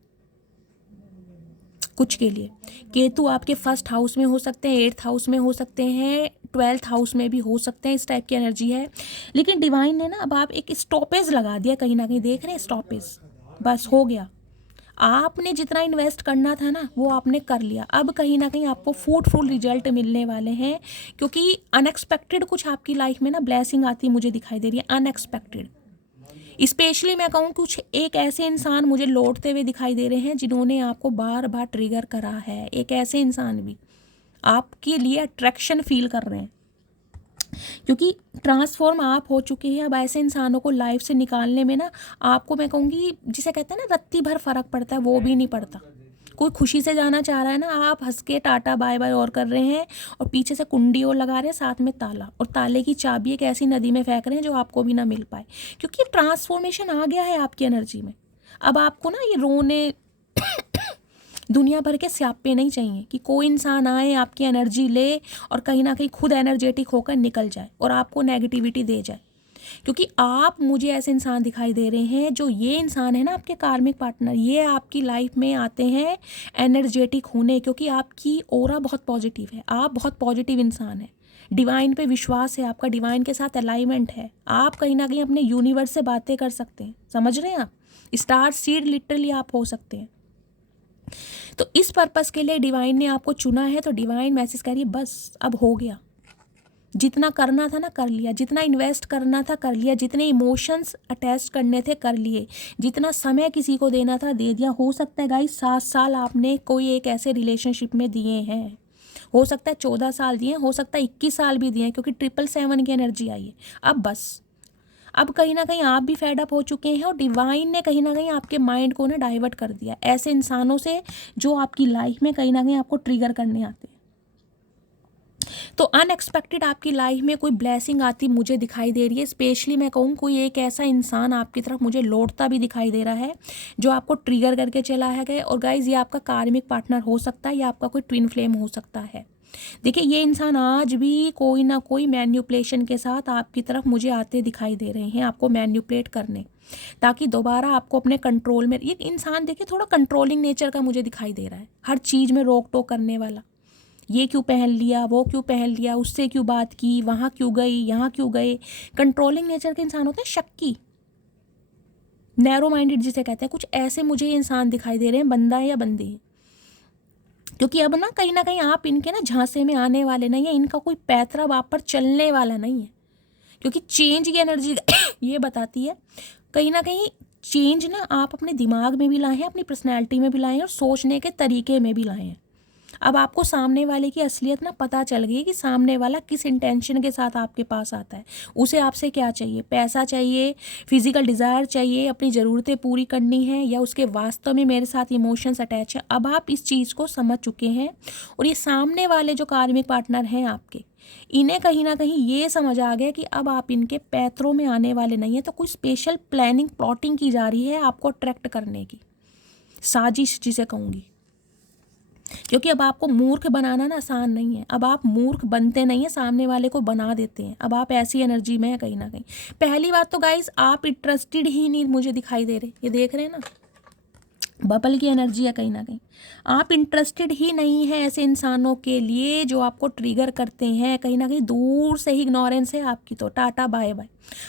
कुछ के लिए केतु आपके फर्स्ट हाउस में हो सकते हैं, 8th हाउस में हो सकते हैं, 12th हाउस में भी हो सकते हैं। इस टाइप की एनर्जी है। लेकिन डिवाइन ने ना अब आप एक स्टॉपेज लगा दिया कहीं ना कहीं, देख रहे हैं स्टॉपेज, बस हो गया। आपने जितना इन्वेस्ट करना था ना वो आपने कर लिया। अब कहीं ना कहीं आपको फ्रूटफुल रिजल्ट मिलने वाले हैं, क्योंकि अनएक्सपेक्टेड कुछ आपकी लाइफ में ना ब्लेसिंग आती मुझे दिखाई दे रही है, अनएक्सपेक्टेड। स्पेशली मैं कहूँ कुछ एक ऐसे इंसान मुझे लौटते हुए दिखाई दे रहे हैं जिन्होंने आपको बार बार ट्रिगर करा है। एक ऐसे इंसान भी आपके लिए अट्रैक्शन फील कर रहे हैं, क्योंकि ट्रांसफॉर्म आप हो चुके हैं। अब ऐसे इंसानों को लाइफ से निकालने में ना आपको, मैं कहूँगी जिसे कहते हैं ना रत्ती भर फर्क पड़ता है, वो भी नहीं पड़ता। कोई खुशी से जाना चाह रहा है ना, आप हंस के टाटा बाय बाय और कर रहे हैं, और पीछे से कुंडी और लगा रहे हैं, साथ में ताला, और ताले की चाबी एक ऐसी नदी में फेंक रहे हैं जो आपको भी ना मिल पाए, क्योंकि ट्रांसफॉर्मेशन आ गया है आपकी एनर्जी में। अब आपको ना ये रोने दुनिया भर के स्यापे नहीं चाहिए कि कोई इंसान आए आपकी एनर्जी ले और कहीं ना कहीं खुद एनर्जेटिक होकर निकल जाए और आपको नेगेटिविटी दे जाए। क्योंकि आप मुझे ऐसे इंसान दिखाई दे रहे हैं, जो ये इंसान है ना आपके कार्मिक पार्टनर, ये आपकी लाइफ में आते हैं एनर्जेटिक होने, क्योंकि आपकी ऑरा बहुत पॉजिटिव है, आप बहुत पॉजिटिव इंसान है, डिवाइन पे विश्वास है आपका, डिवाइन के साथ अलाइनमेंट है। आप कहीं ना कहीं अपने यूनिवर्स से बातें कर सकते हैं, समझ रहे हैं आप, स्टार सीड लिटरली आप हो सकते हैं। तो इस पर्पस के लिए डिवाइन ने आपको चुना है, तो डिवाइन मैसेज करिए बस अब हो गया, जितना करना था ना कर लिया, जितना इन्वेस्ट करना था कर लिया, जितने इमोशंस अटैच करने थे कर लिए, जितना समय किसी को देना था दे दिया। हो सकता है गाइस 7 साल आपने कोई एक ऐसे रिलेशनशिप में दिए हैं, हो सकता है 14 साल दिए, हो सकता है 21 साल भी दिए, क्योंकि 777 की एनर्जी आई है। अब बस, अब कहीं ना कहीं आप भी फेड अप हो चुके हैं, और डिवाइन ने कहीं ना कहीं आपके माइंड को ना डाइवर्ट कर दिया ऐसे इंसानों से जो आपकी लाइफ में कहीं ना कहीं आपको ट्रिगर करने आते हैं। तो अनएक्सपेक्टेड आपकी लाइफ में कोई ब्लेसिंग आती मुझे दिखाई दे रही है। स्पेशली मैं कहूँ कोई एक ऐसा इंसान आपकी तरफ मुझे लौटता भी दिखाई दे रहा है जो आपको ट्रिगर करके चला है। और गाइज ये आपका कार्मिक पार्टनर हो सकता है या आपका कोई ट्विन फ्लेम हो सकता है। देखिए ये इंसान आज भी कोई ना कोई मैन्युपुलेशन के साथ आपकी तरफ मुझे आते दिखाई दे रहे हैं, आपको मैन्युपुलेट करने, ताकि दोबारा आपको अपने कंट्रोल में। ये इंसान देखिए थोड़ा कंट्रोलिंग नेचर का मुझे दिखाई दे रहा है, हर चीज़ में रोक टोक करने वाला। ये क्यों पहन लिया, वो क्यों पहन लिया, उससे क्यों बात की, वहाँ क्यों गई, यहाँ क्यों गए। कंट्रोलिंग नेचर के इंसान होते हैं, शक्की, नैरो माइंडेड जिसे कहते हैं। कुछ ऐसे मुझे ये इंसान दिखाई दे रहे हैं, बंदा है या बंदी है, क्योंकि अब ना कहीं आप इनके ना झांसे में आने वाले नहीं है, इनका कोई पैतरा आप पर चलने वाला नहीं है, क्योंकि चेंज की एनर्जी ये बताती है कहीं ना कहीं चेंज ना आप अपने दिमाग में भी लाए हैं, अपनी पर्सनैलिटी में भी लाए हैं, और सोचने के तरीके में भी लाए हैं। अब आपको सामने वाले की असलियत ना पता चल गई कि सामने वाला किस इंटेंशन के साथ आपके पास आता है, उसे आपसे क्या चाहिए, पैसा चाहिए, फिजिकल डिज़ायर चाहिए, अपनी ज़रूरतें पूरी करनी है, या उसके वास्तव में मेरे साथ इमोशंस अटैच है। अब आप इस चीज़ को समझ चुके हैं, और ये सामने वाले जो कार्मिक पार्टनर हैं आपके, इन्हें कहीं ना कहीं ये समझ आ गया कि अब आप इनके पैतरों में आने वाले नहीं हैं। तो कोई स्पेशल प्लानिंग प्लॉटिंग की जा रही है आपको अट्रैक्ट करने की, साजिश जिसे कहूँगी, क्योंकि अब आपको मूर्ख बनाना ना आसान नहीं है। अब आप मूर्ख बनते नहीं हैं, सामने वाले को बना देते हैं। अब आप ऐसी एनर्जी में है कहीं ना कहीं। पहली बात तो गाइस आप इंटरेस्टेड ही नहीं मुझे दिखाई दे रहे, ये देख रहे हैं ना, बबल की एनर्जी है कहीं ना कहीं। आप इंटरेस्टेड ही नहीं है ऐसे इंसानों के लिए जो आपको ट्रिगर करते हैं, कहीं ना कहीं दूर से ही इग्नोरेंस है आपकी, तो टाटा बाय बाय।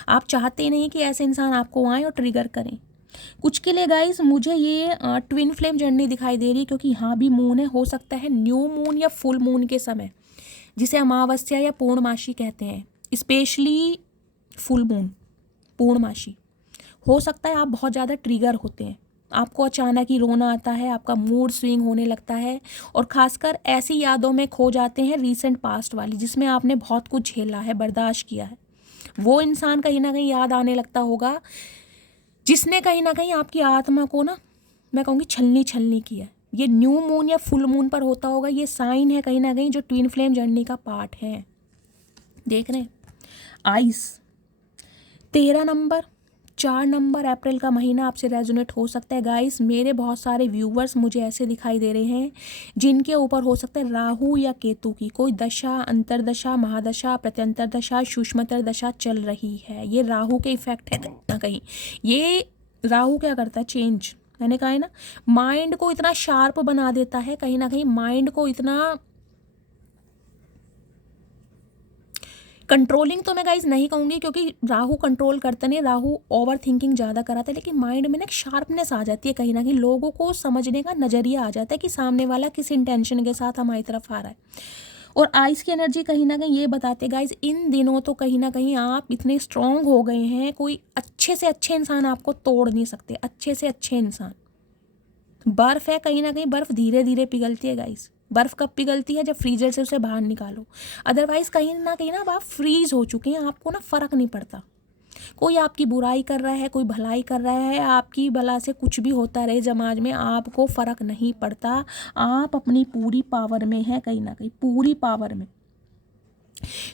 आप चाहते नहीं कि ऐसे इंसान आपको आए और ट्रिगर करें। कुछ के लिए गाइस मुझे ये ट्विन फ्लेम जर्नी दिखाई दे रही है, क्योंकि यहाँ भी मून है, हो सकता है न्यू मून या फुल मून के समय, जिसे अमावस्या या पूर्णमासी कहते हैं, स्पेशली फुल मून, पूर्णमासी। हो सकता है आप बहुत ज़्यादा ट्रिगर होते हैं, आपको अचानक ही रोना आता है, आपका मूड स्विंग होने लगता है और खासकर ऐसी यादों में खो जाते हैं रीसेंट पास्ट वाली, जिसमें आपने बहुत कुछ झेला है, बर्दाश्त किया है। वो इंसान कहीं ना कहीं याद आने लगता होगा जिसने कहीं ना कहीं आपकी आत्मा को ना, मैं कहूँगी छलनी छलनी किया है। ये न्यू मून या फुल मून पर होता होगा, ये साइन है कहीं ना कहीं जो ट्विन फ्लेम जर्नी का पार्ट है। देख रहे हैं आइस 13 नंबर 4 नंबर अप्रैल का महीना आपसे रेजोनेट हो सकता है गाइस। मेरे बहुत सारे व्यूवर्स मुझे ऐसे दिखाई दे रहे हैं जिनके ऊपर हो सकता है राहु या केतु की कोई दशा, अंतरदशा, महादशा, प्रत्यंतर दशा, सूक्ष्मतर दशा चल रही है। ये राहु के इफेक्ट है ना कहीं। ये राहु क्या करता है, चेंज, मैंने कहा है ना, माइंड को इतना शार्प बना देता है, कहीं ना कहीं माइंड को इतना कंट्रोलिंग तो मैं गाइज नहीं कहूँगी क्योंकि राहु कंट्रोल करता नहीं, राहु ओवर थिंकिंग ज़्यादा कराता है, लेकिन माइंड में ना एक शार्पनेस आ जाती है, कहीं ना कहीं लोगों को समझने का नज़रिया आ जाता है कि सामने वाला किस इंटेंशन के साथ हमारी तरफ आ रहा है। और आइस की एनर्जी कहीं ना कहीं ये बताते हैं गाइज, इन दिनों तो कहीं ना कहीं आप इतने स्ट्रांग हो गए हैं, कोई अच्छे से अच्छे इंसान आपको तोड़ नहीं सकते, अच्छे से अच्छे इंसान। बर्फ़ है, कहीं ना कहीं बर्फ़ धीरे धीरे पिघलती है गाइस। बर्फ़ कब पिघलती है, जब फ्रीजर से उसे बाहर निकालो, अदरवाइज़ कहीं ना आप फ्रीज हो चुके हैं, आपको ना फ़र्क नहीं पड़ता। कोई आपकी बुराई कर रहा है, कोई भलाई कर रहा है, आपकी भला से कुछ भी होता रहे समाज में, आपको फ़र्क नहीं पड़ता। आप अपनी पूरी पावर में हैं, कहीं ना कहीं पूरी पावर में।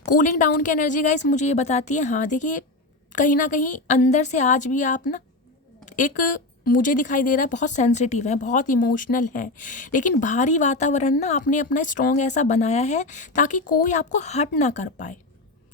कूलिंग डाउन की एनर्जी गाइस मुझे ये बताती है, हाँ देखिए कहीं ना कहीं अंदर से आज भी आप ना एक, मुझे दिखाई दे रहा है बहुत सेंसिटिव है, बहुत इमोशनल है, लेकिन बाहरी वातावरण ना आपने अपना स्ट्रॉन्ग ऐसा बनाया है ताकि कोई आपको हर्ट ना कर पाए।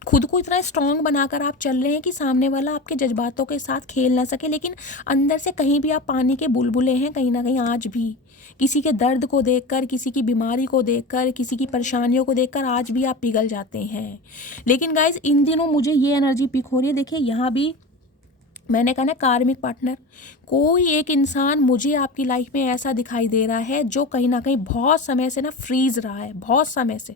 खुद को इतना स्ट्रॉन्ग बनाकर आप चल रहे हैं कि सामने वाला आपके जज्बातों के साथ खेल ना सके, लेकिन अंदर से कहीं भी आप पानी के बुलबुले हैं कहीं ना कहीं आज भी। किसी के दर्द को देखकर, किसी की बीमारी को देखकर, किसी की परेशानियों को देखकर आज भी आप पिघल जाते हैं। लेकिन गाइज इन दिनों मुझे ये एनर्जी पिक हो रही है, देखिए यहाँ भी मैंने कहा ना कार्मिक पार्टनर, कोई एक इंसान मुझे आपकी लाइफ में ऐसा दिखाई दे रहा है जो कहीं ना कहीं बहुत समय से ना फ्रीज रहा है, बहुत समय से।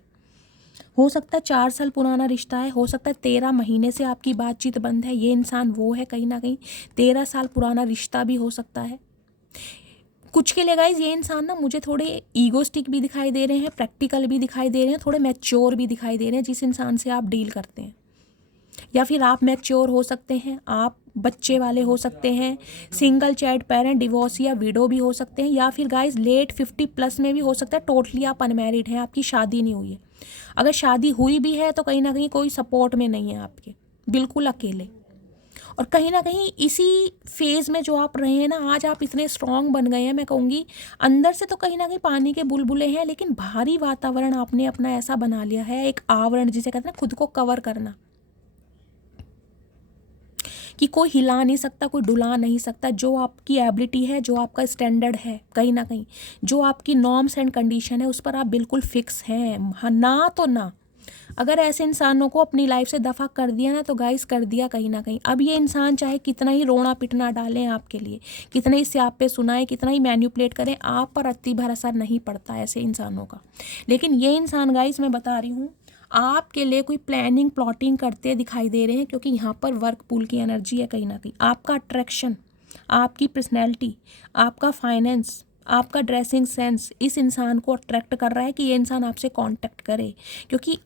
हो सकता है 4 साल पुराना रिश्ता है, हो सकता है 13 महीने से आपकी बातचीत बंद है, ये इंसान वो है कहीं ना कहीं। 13 साल पुराना रिश्ता भी हो सकता है कुछ के लिए गाइज। ये इंसान ना मुझे थोड़े ईगोस्टिक भी दिखाई दे रहे हैं, प्रैक्टिकल भी दिखाई दे रहे हैं, थोड़े मैच्योर भी दिखाई दे रहे हैं जिस इंसान से आप डील करते हैं। या फिर आप मैच्योर हो सकते हैं, आप बच्चे वाले हो सकते हैं, सिंगल चाइल्ड पेरेंट, डिवोर्स या विडो भी हो सकते हैं, या फिर गाइस लेट 50+ में भी हो सकता है, टोटली आप अनमैरिड हैं, आपकी शादी नहीं हुई है। अगर शादी हुई भी है तो कहीं ना कहीं कोई सपोर्ट में नहीं है आपके, बिल्कुल अकेले। और कहीं ना कहीं इसी फेज़ में जो आप रहे हैं ना, आज आप इतने स्ट्रांग बन गए हैं, मैं कहूँगी अंदर से तो कहीं ना कहीं पानी के बुलबुले हैं, लेकिन बाहरी वातावरण आपने अपना ऐसा बना लिया है, एक आवरण जिसे कहते हैं ना खुद को कवर करना, कि कोई हिला नहीं सकता, कोई डुला नहीं सकता। जो आपकी एबिलिटी है, जो आपका स्टैंडर्ड है, कहीं ना कहीं जो आपकी नॉर्म्स एंड कंडीशन है, उस पर आप बिल्कुल फिक्स हैं। हाँ, ना तो ना। अगर ऐसे इंसानों को अपनी लाइफ से दफ़ा कर दिया ना तो गाइस कर दिया कहीं ना कहीं। अब ये इंसान चाहे कितना ही रोना पिटना डालें आपके लिए, कितना ही स्याप पे सुनाए, कितना ही मैन्युपुलेट करें, आप पर अति भर असर नहीं पड़ता ऐसे इंसानों का। लेकिन ये इंसान गाइस मैं बता रही हूँ आपके लिए कोई प्लानिंग प्लॉटिंग करते दिखाई दे रहे हैं, क्योंकि यहाँ पर वर्क पूल की एनर्जी है कहीं ना कहीं। आपका अट्रैक्शन, आपकी पर्सनैलिटी, आपका फाइनेंस, आपका ड्रेसिंग सेंस इस इंसान को अट्रैक्ट कर रहा है कि ये इंसान आपसे कांटेक्ट करे, क्योंकि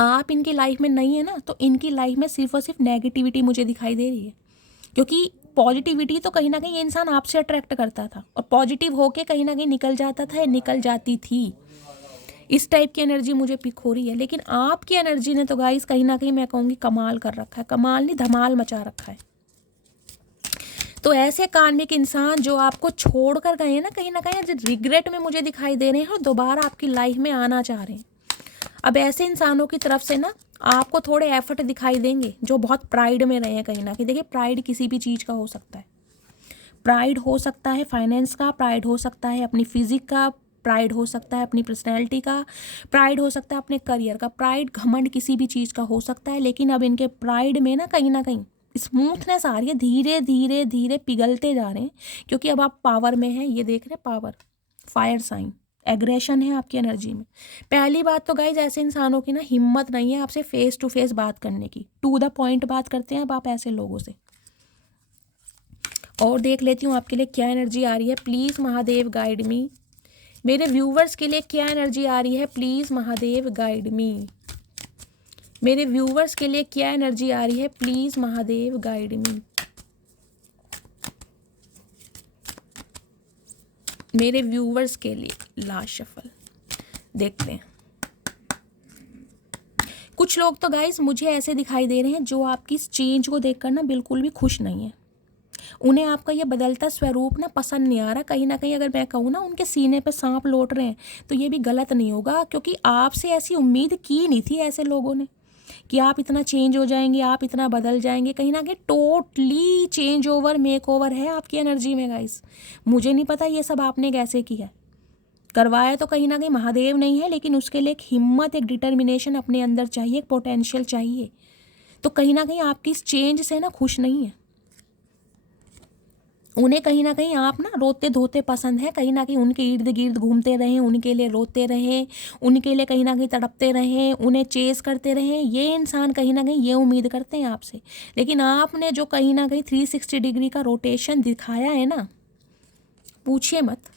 आप इनकी लाइफ में नहीं है ना, तो इनकी लाइफ में सिर्फ और सिर्फ नेगेटिविटी मुझे दिखाई दे रही है। क्योंकि पॉजिटिविटी तो कहीं ना कहीं ये इंसान आपसे अट्रैक्ट करता था और पॉजिटिव होके कहीं ना कहीं निकल जाता था या निकल जाती थी। इस टाइप की एनर्जी मुझे पिक हो रही है। लेकिन आपकी एनर्जी ने तो गाइस कहीं ना कहीं मैं कहूँगी कमाल कर रखा है, कमाल नहीं धमाल मचा रखा है। तो ऐसे कार्मिक इंसान जो आपको छोड़ कर गए हैं ना, कहीं ना कहीं रिग्रेट में मुझे दिखाई दे रहे हैं और दोबारा आपकी लाइफ में आना चाह रहे हैं। अब ऐसे इंसानों की तरफ से ना आपको थोड़े एफर्ट दिखाई देंगे जो बहुत प्राइड में रहे हैं कहीं ना कहीं। देखिए प्राइड किसी भी चीज़ का हो सकता है, प्राइड हो सकता है फाइनेंस का, प्राइड हो सकता है अपनी फिजिक का, प्राइड हो सकता है अपनी पर्सनैलिटी का, प्राइड हो सकता है अपने करियर का, प्राइड घमंड किसी भी चीज़ का हो सकता है। लेकिन अब इनके प्राइड में ना कहीं स्मूथनेस आ रही है, धीरे धीरे धीरे पिघलते जा रहे हैं, क्योंकि अब आप पावर में हैं। ये देख रहे हैं पावर, फायर साइन, एग्रेशन है आपकी एनर्जी में। पहली बात तो गाइज ऐसे इंसानों की ना हिम्मत नहीं है आपसे फेस टू फेस बात करने की, टू द पॉइंट बात करते हैं अब आप ऐसे लोगों से। और देख लेती हूँ आपके लिए क्या एनर्जी आ रही है। Please Mahadev guide me. मेरे व्यूवर्स के लिए क्या एनर्जी आ रही है, प्लीज़ महादेव गाइड मी। मेरे व्यूवर्स के लिए क्या एनर्जी आ रही है, प्लीज़ महादेव गाइड मी। मेरे व्यूवर्स के लिए लास्ट शफल देखते हैं। कुछ लोग तो गाइस मुझे ऐसे दिखाई दे रहे हैं जो आपकी इस चेंज को देखकर ना बिल्कुल भी खुश नहीं है। उन्हें आपका ये बदलता स्वरूप ना पसंद नहीं आ रहा। कहीं ना कहीं अगर मैं कहूँ ना उनके सीने पे सांप लौट रहे हैं, तो ये भी गलत नहीं होगा, क्योंकि आपसे ऐसी उम्मीद की नहीं थी ऐसे लोगों ने कि आप इतना चेंज हो जाएंगे, आप इतना बदल जाएंगे। कहीं ना कहीं totally change over make over है आपकी एनर्जी में गाइस। मुझे नहीं पता ये सब आपने कैसे किया, करवाया तो कहीं ना कहीं महादेव नहीं है, लेकिन उसके लिए एक हिम्मत, एक डिटर्मिनेशन अपने अंदर चाहिए, एक पोटेंशियल चाहिए। तो कहीं ना कहीं आपकी इस चेंज से ना खुश नहीं है। उन्हें कहीं ना कहीं आप ना रोते धोते पसंद है, कहीं ना कहीं उनके इर्द गिर्द घूमते रहें, उनके लिए रोते रहें, उनके लिए कहीं ना कहीं तड़पते रहें, उन्हें चेस करते रहें। ये इंसान कहीं ना कहीं ये उम्मीद करते हैं आपसे। लेकिन आपने जो कहीं ना कहीं 360 डिग्री का रोटेशन दिखाया है ना, पूछिए मत।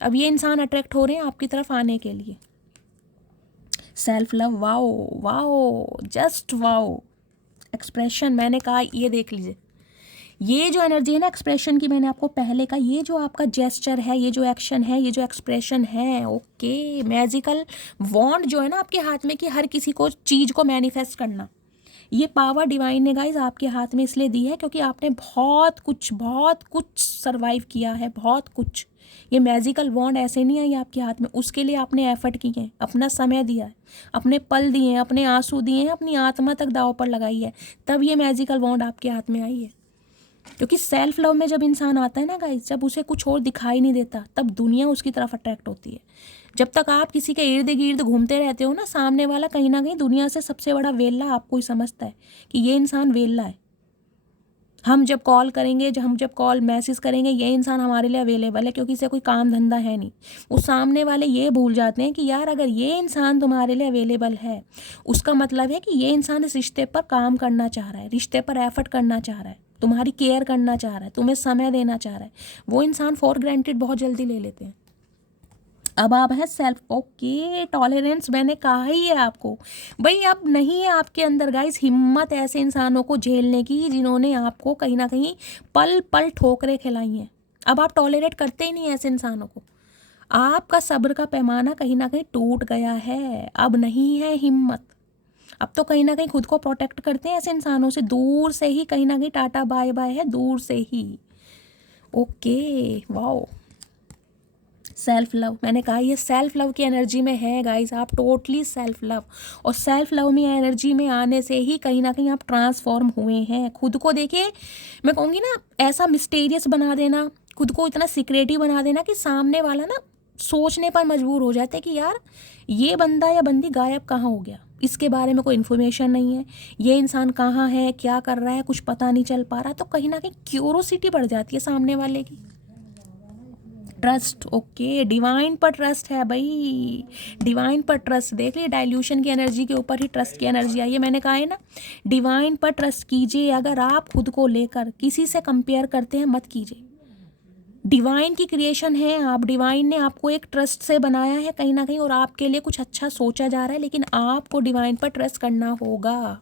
अब ये इंसान अट्रैक्ट हो रहे हैं आपकी तरफ आने के लिए। Self love, wow wow, just wow. Expression, मैंने कहा ये देख लीजिए, ये जो एनर्जी है ना एक्सप्रेशन की, मैंने आपको पहले कहा, ये जो आपका जेस्चर है, ये जो एक्शन है, ये जो एक्सप्रेशन है, ओके। मैजिकल वॉन्ड जो है ना आपके हाथ में कि हर किसी को चीज़ को मैनिफेस्ट करना, ये पावर डिवाइन ने गाइज आपके हाथ में इसलिए दी है क्योंकि आपने बहुत कुछ सरवाइव किया है, बहुत कुछ। ये मैजिकल वॉन्ड ऐसे नहीं आई आपके हाथ में, उसके लिए आपने एफर्ट किए हैं, अपना समय दिया है, अपने पल दिए हैं, अपने आंसू दिए हैं, अपनी आत्मा तक दांव पर लगाई है, तब ये मैजिकल वॉन्ड आपके हाथ में आई है। क्योंकि सेल्फ लव में जब इंसान आता है ना गाइस, जब उसे कुछ और दिखाई नहीं देता, तब दुनिया उसकी तरफ अट्रैक्ट होती है। जब तक आप किसी के इर्द गिर्द घूमते रहते हो ना, सामने वाला कहीं ना कहीं दुनिया से सबसे बड़ा वेल्ला आपको ही समझता है कि ये इंसान वेल्ला है। हम जब कॉल करेंगे, हम जब कॉल मैसेज करेंगे, ये इंसान हमारे लिए अवेलेबल है क्योंकि इसे कोई काम धंधा है नहीं। वो सामने वाले ये भूल जाते हैं कि यार अगर ये इंसान तुम्हारे लिए अवेलेबल है, उसका मतलब है कि ये इंसान इस रिश्ते पर काम करना चाह रहा है, रिश्ते पर एफर्ट करना चाह रहा है, तुम्हारी केयर करना चाह रहा है, तुम्हें समय देना चाह रहा है। वो इंसान फॉर ग्रांटेड बहुत जल्दी ले लेते हैं। अब आप है सेल्फ, ओके, टॉलरेंस, मैंने कहा ही है आपको भाई, अब नहीं है आपके अंदर गाइस हिम्मत ऐसे इंसानों को झेलने की जिन्होंने आपको कहीं ना कहीं पल पल ठोकरें खिलाई हैं। अब आप टॉलरेट करते ही नहीं ऐसे इंसानों को। आपका सब्र का पैमाना कहीं ना कहीं टूट गया है, अब नहीं है हिम्मत। अब तो कहीं ना कहीं खुद को प्रोटेक्ट करते हैं ऐसे इंसानों से, दूर से ही कहीं ना कहीं टाटा बाय बाय है, दूर से ही। ओके, वाओ, सेल्फ लव, मैंने कहा ये सेल्फ लव की एनर्जी में है गाइस, आप टोटली सेल्फ लव। और सेल्फ लव में एनर्जी में आने से ही कहीं ना कहीं आप ट्रांसफॉर्म हुए हैं। खुद को देखिए, मैं कहूँगी ना ऐसा मिस्टीरियस बना देना, खुद को इतना सीक्रेटिव बना देना कि सामने वाला ना सोचने पर मजबूर हो जाते कि यार ये बंदा या बंदी गायब कहाँ हो गया, इसके बारे में कोई इन्फॉर्मेशन नहीं है, ये इंसान कहाँ है, क्या कर रहा है, कुछ पता नहीं चल पा रहा। तो कहीं ना कहीं क्यूरोसिटी बढ़ जाती है सामने वाले की। ट्रस्ट, ओके, डिवाइन पर ट्रस्ट है भाई, डिवाइन पर ट्रस्ट। देख लिए डाइल्यूशन की एनर्जी के ऊपर ही ट्रस्ट की एनर्जी आई है। मैंने कहा है ना, डिवाइन पर ट्रस्ट कीजिए। अगर आप खुद को लेकर किसी से कंपेयर करते हैं, मत कीजिए। डिवाइन की क्रिएशन है आप, डिवाइन ने आपको एक ट्रस्ट से बनाया है कहीं ना कहीं, और आपके लिए कुछ अच्छा सोचा जा रहा है, लेकिन आपको डिवाइन पर ट्रस्ट करना होगा।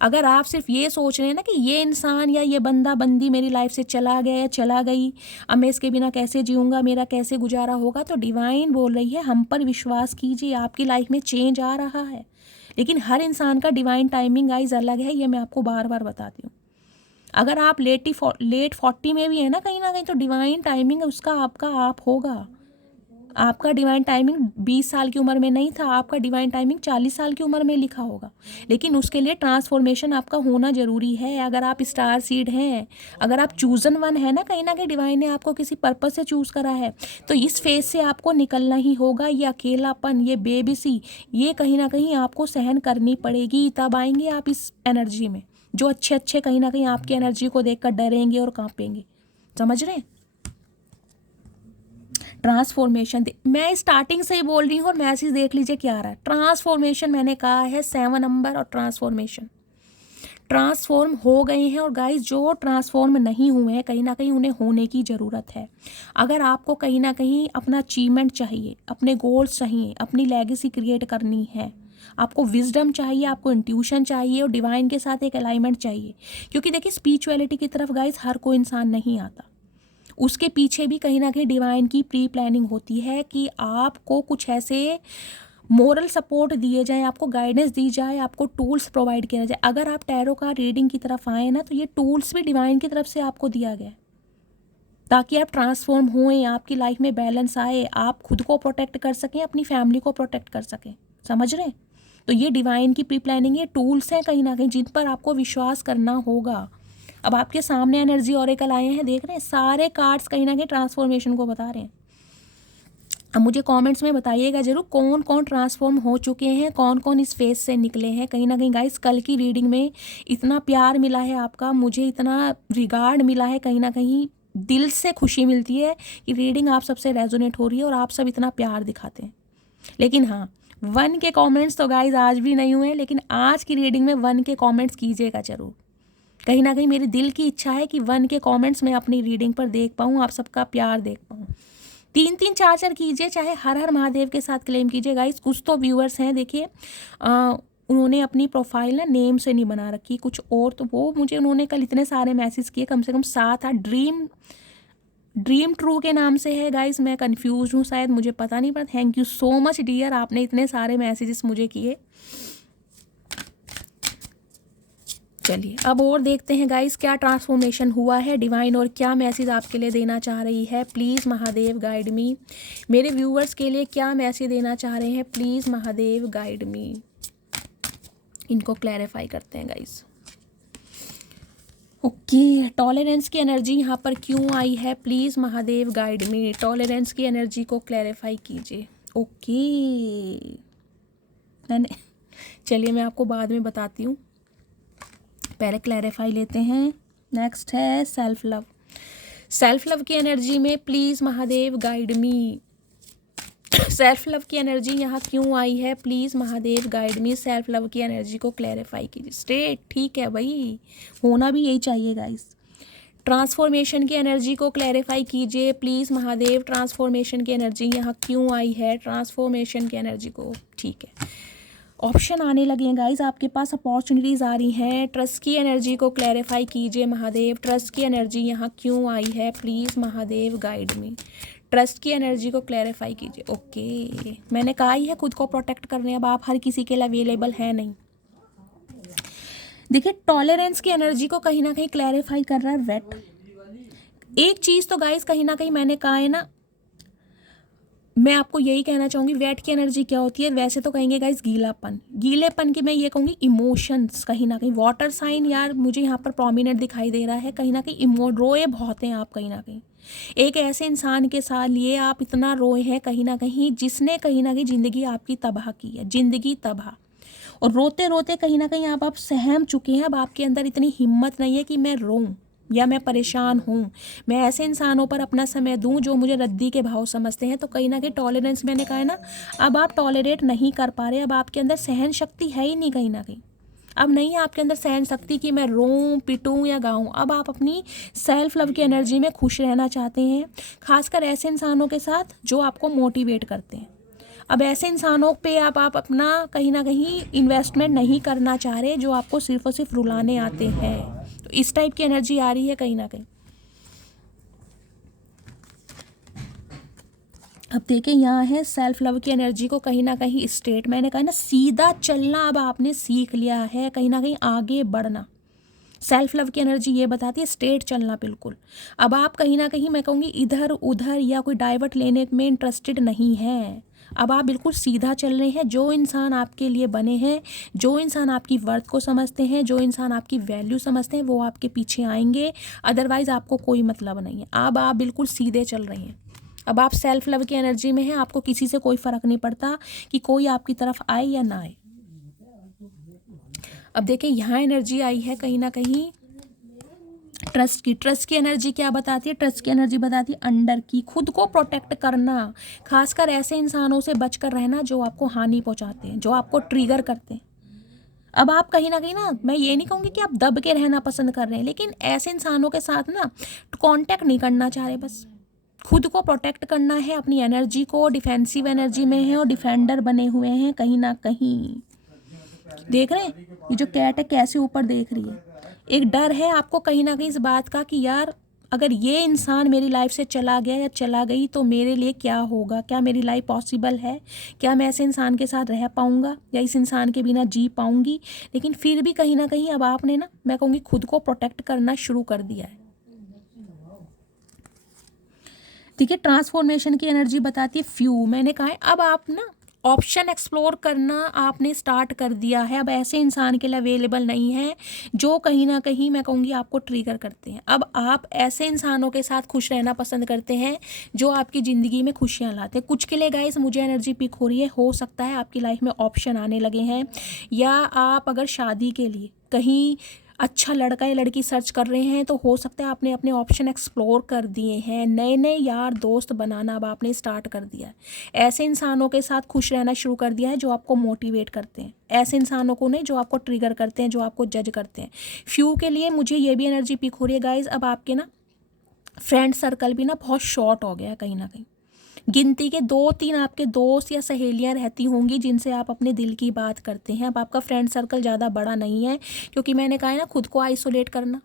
अगर आप सिर्फ ये सोच रहे हैं ना कि ये इंसान या ये बंदा बंदी मेरी लाइफ से चला गया या चला गई, अब मैं इसके बिना कैसे जीऊँगा, मेरा कैसे गुजारा होगा, तो डिवाइन बोल रही है हम पर विश्वास कीजिए, आपकी लाइफ में चेंज आ रहा है। लेकिन हर इंसान का डिवाइन टाइमिंग गाइज अलग है, ये मैं आपको बार बार बताती हूँ। अगर आप लेट 40 में भी है ना कहीं, तो डिवाइन टाइमिंग उसका आपका आप होगा। आपका डिवाइन टाइमिंग 20 साल की उम्र में नहीं था, आपका डिवाइन टाइमिंग 40 साल की उम्र में लिखा होगा। लेकिन उसके लिए ट्रांसफॉर्मेशन आपका होना ज़रूरी है। अगर आप स्टार सीड हैं, अगर आप चूजन वन है ना कहीं डिवाइन ने आपको किसी पर्पस से चूज़ करा है, तो इस फेज से आपको निकलना ही होगा। ये अकेलापन, ये बेबसी, ये कहीं ना कहीं आपको सहन करनी पड़ेगी, तब आएंगे आप इस एनर्जी में। जो अच्छे कहीं ना कहीं आपकी एनर्जी को देखकर डरेंगे और कांपेंगे, समझ रहे हैं। ट्रांसफॉर्मेशन, मैं स्टार्टिंग से ही बोल रही हूँ, और मैसेज देख लीजिए क्या आ रहा है। ट्रांसफॉर्मेशन मैंने कहा है 7 नंबर, और ट्रांसफॉर्मेशन ट्रांसफॉर्म हो गए हैं। और गाइस जो ट्रांसफॉर्म नहीं हुए हैं कहीं ना कहीं उन्हें होने की ज़रूरत है। अगर आपको कहीं ना कहीं अपना अचीवमेंट चाहिए, अपने गोल्स चाहिए, अपनी लेगेसी क्रिएट करनी है, आपको विजडम चाहिए, आपको इंट्यूशन चाहिए और डिवाइन के साथ एक अलाइनमेंट चाहिए। क्योंकि देखिए स्पिरिचुअलिटी की तरफ गाइस हर कोई इंसान नहीं आता, उसके पीछे भी कहीं ना कहीं डिवाइन की प्री प्लानिंग होती है कि आपको कुछ ऐसे मोरल सपोर्ट दिए जाए, आपको गाइडेंस दी जाए, आपको टूल्स प्रोवाइड किया जाए। अगर आप टैरो का रीडिंग की तरफ आए ना तो ये टूल्स भी डिवाइन की तरफ से आपको दिया गया है ताकि आप ट्रांसफॉर्म हुए, आपकी लाइफ में बैलेंस आए, आप खुद को प्रोटेक्ट कर सकें, अपनी फैमिली को प्रोटेक्ट कर सकें। समझ रहे हैं? तो ये डिवाइन की प्री प्लानिंग, ये टूल्स हैं कहीं ना कहीं जिन पर आपको विश्वास करना होगा। अब आपके सामने एनर्जी ऑरेकल आए हैं, देख रहे हैं, सारे कार्ड्स कहीं ना कहीं ट्रांसफॉर्मेशन को बता रहे हैं। अब मुझे कमेंट्स में बताइएगा जरूर कौन कौन ट्रांसफॉर्म हो चुके हैं, कौन कौन इस फेज से निकले हैं। कहीं ना कहीं गाइस कल की रीडिंग में इतना प्यार मिला है आपका, मुझे इतना रिगार्ड मिला है, कहीं ना कहीं दिल से खुशी मिलती है कि रीडिंग आप सबसे रेजोनेट हो रही है और आप सब इतना प्यार दिखाते हैं। लेकिन हाँ, 1 के कमेंट्स तो गाइस आज भी नहीं हुए, लेकिन आज की रीडिंग में 1 के कमेंट्स कीजिएगा जरूर। कहीं ना कहीं मेरी दिल की इच्छा है कि 1 के कमेंट्स मैं अपनी रीडिंग पर देख पाऊँ, आप सबका प्यार देख पाऊँ। 3-3 4-4 कीजिए, चाहे हर हर महादेव के साथ क्लेम कीजिए गाइस। कुछ तो व्यूअर्स हैं देखिए, उन्होंने अपनी प्रोफाइल ना नेम से नहीं बना रखी, कुछ और, तो वो मुझे उन्होंने कल इतने सारे मैसेज किए, कम से कम 7-8। ड्रीम ट्रू के नाम से है गाइस, मैं कंफ्यूज हूँ शायद, मुझे पता नहीं, पर thank you so much dear, आपने इतने सारे मैसेजेस मुझे किए। चलिए अब और देखते हैं गाइस क्या ट्रांसफॉर्मेशन हुआ है डिवाइन और क्या मैसेज आपके लिए देना चाह रही है। Please Mahadev guide me. मेरे व्यूअर्स के लिए क्या मैसेज देना चाह रहे हैं, प्लीज़ महादेव गाइड मी। इनको क्लैरिफाई करते हैं गाइस। ओके, टॉलरेंस की एनर्जी यहाँ पर क्यों आई है, please Mahadev guide me. Tolerance की एनर्जी को क्लैरिफाई कीजिए। ओके, मैंने चलिए मैं आपको बाद में बताती हूँ, पहले क्लैरिफाई लेते हैं। नेक्स्ट है सेल्फ लव। सेल्फ लव की एनर्जी में please Mahadev guide me. Self love की एनर्जी यहाँ क्यों आई है, please Mahadev guide me. Self love की एनर्जी को क्लैरिफाई कीजिए। स्टेट ठीक है भाई, होना भी यही चाहिए गाइस। ट्रांसफॉर्मेशन की एनर्जी को क्लैरिफाई कीजिए प्लीज़ महादेव। ट्रांसफॉर्मेशन की एनर्जी यहाँ क्यों आई है, ट्रांसफॉर्मेशन की एनर्जी को, ठीक है, ऑप्शन आने लगे हैं गाइज, आपके पास अपॉर्चुनिटीज़ आ रही हैं। ट्रस्ट की एनर्जी को क्लैरिफाई कीजिए महादेव। ट्रस्ट की एनर्जी यहाँ क्यों आई है, please Mahadev guide me. Trust की एनर्जी को क्लैरिफाई कीजिए। ओके, मैंने कहा ही है खुद को प्रोटेक्ट करने, अब आप हर किसी के लिए अवेलेबल है नहीं। देखिए टॉलरेंस की एनर्जी को कहीं ना कहीं क्लैरिफाई कर रहा है वेट। एक चीज़ तो गाइज कहीं ना कहीं मैंने कहा है ना, मैं आपको यही कहना चाहूँगी, वेट की एनर्जी क्या होती है, वैसे तो कहेंगे गाइस गीलापन, गीलेपन की मैं ये कहूँगी इमोशंस। कहीं ना कहीं वाटर साइन यार मुझे यहाँ पर प्रोमिनेंट दिखाई दे रहा है, कहीं ना कहीं रोए बहुत हैं आप, कहीं ना कहीं एक ऐसे इंसान के साथ लिए आप इतना रोए हैं कहीं ना कहीं, जिसने कहीं ना कहीं ज़िंदगी आपकी तबाह की है, ज़िंदगी तबाह। और रोते रोते कहीं ना कहीं आप सहम चुके हैं, अब आपके अंदर इतनी हिम्मत नहीं है कि मैं रोऊं या मैं परेशान हूँ, मैं ऐसे इंसानों पर अपना समय दूं जो मुझे रद्दी के भाव समझते हैं। तो कहीं ना कहीं टॉलरेंस, मैंने कहा है ना, अब आप टॉलरेट नहीं कर पा रहे, अब आपके अंदर सहन शक्ति है ही नहीं, कहीं ना कहीं अब नहीं है आपके अंदर सहन शक्ति कि मैं रोऊं पिटूं या गाऊं। अब आप अपनी सेल्फ लव की एनर्जी में खुश रहना चाहते हैं, खासकर ऐसे इंसानों के साथ जो आपको मोटिवेट करते हैं। अब ऐसे इंसानों पे आप अपना कहीं ना कहीं इन्वेस्टमेंट नहीं करना चाह रहे जो आपको सिर्फ और सिर्फ रुलाने आते हैं। तो इस टाइप की एनर्जी आ रही है कहीं ना कहीं। अब देखिए यहाँ है सेल्फ लव की एनर्जी को कहीं ना कहीं स्टेट, मैंने कहा ना सीधा चलना अब आपने सीख लिया है, कहीं ना कहीं आगे बढ़ना। सेल्फ लव की एनर्जी ये बताती है स्ट्रेट चलना बिल्कुल। अब आप कहीं ना कहीं मैं कहूँगी इधर उधर या कोई डाइवर्ट लेने में इंटरेस्टेड नहीं है, अब आप बिल्कुल सीधा चल रहे हैं। जो इंसान आपके लिए बने हैं, जो इंसान आपकी वर्थ को समझते हैं, जो इंसान आपकी वैल्यू समझते हैं, वो आपके पीछे आएंगे, अदरवाइज आपको कोई मतलब नहीं है। अब आप बिल्कुल सीधे चल रहे हैं, अब आप सेल्फ लव की एनर्जी में हैं, आपको किसी से कोई फ़र्क नहीं पड़ता कि कोई आपकी तरफ आए या ना आए। अब देखिए यहाँ एनर्जी आई है कहीं ना कहीं ट्रस्ट की। ट्रस्ट की एनर्जी क्या बताती है, ट्रस्ट की एनर्जी बताती है अंडर की, खुद को प्रोटेक्ट करना, खासकर ऐसे इंसानों से बचकर रहना जो आपको हानि पहुंचाते हैं, जो आपको ट्रिगर करते हैं। अब आप कहीं ना कहीं ना, मैं ये नहीं कहूँगी कि आप दब के रहना पसंद कर रहे हैं, लेकिन ऐसे इंसानों के साथ ना कांटेक्ट नहीं करना चाह रहे, बस खुद को प्रोटेक्ट करना है, अपनी एनर्जी को, डिफेंसिव एनर्जी में है और डिफेंडर बने हुए हैं कहीं ना कहीं। देख रहे हैं ये जो कैट है कैसे ऊपर देख रही है। एक डर है आपको कहीं ना कहीं इस बात का कि यार अगर ये इंसान मेरी लाइफ से चला गया या चला गई तो मेरे लिए क्या होगा, क्या मेरी लाइफ पॉसिबल है, क्या मैं ऐसे इंसान के साथ रह पाऊंगा या इस इंसान के बिना जी पाऊंगी। लेकिन फिर भी कहीं ना कहीं अब आपने ना, मैं कहूँगी, खुद को प्रोटेक्ट करना शुरू कर दिया है। ठीक है, ट्रांसफॉर्मेशन की एनर्जी बताती है फ्यू। मैंने कहा है अब आप ना ऑप्शन एक्सप्लोर करना आपने स्टार्ट कर दिया है। अब ऐसे इंसान के लिए अवेलेबल नहीं है जो कहीं ना कहीं, मैं कहूँगी, आपको ट्रिगर करते हैं। अब आप ऐसे इंसानों के साथ खुश रहना पसंद करते हैं जो आपकी ज़िंदगी में खुशियाँ लाते हैं। कुछ के लिए गाइस मुझे एनर्जी पिक हो रही है, हो सकता है आपकी लाइफ में ऑप्शन आने लगे हैं, या आप अगर शादी के लिए कहीं अच्छा लड़का या लड़की सर्च कर रहे हैं तो हो सकता है आपने अपने ऑप्शन एक्सप्लोर कर दिए हैं। नए नए यार दोस्त बनाना अब आपने स्टार्ट कर दिया है। ऐसे इंसानों के साथ खुश रहना शुरू कर दिया है जो आपको मोटिवेट करते हैं, ऐसे इंसानों को नहीं जो आपको ट्रिगर करते हैं, जो आपको जज करते हैं। फ्यू के लिए मुझे ये भी एनर्जी पिक हो रही है गाइज, अब आपके ना फ्रेंड सर्कल भी ना बहुत शॉर्ट हो गया है कहीं ना कहीं। गिनती के 2-3 आपके दोस्त या सहेलियां रहती होंगी जिनसे आप अपने दिल की बात करते हैं। अब आपका फ्रेंड सर्कल ज़्यादा बड़ा नहीं है, क्योंकि मैंने कहा है ना खुद को आइसोलेट करना।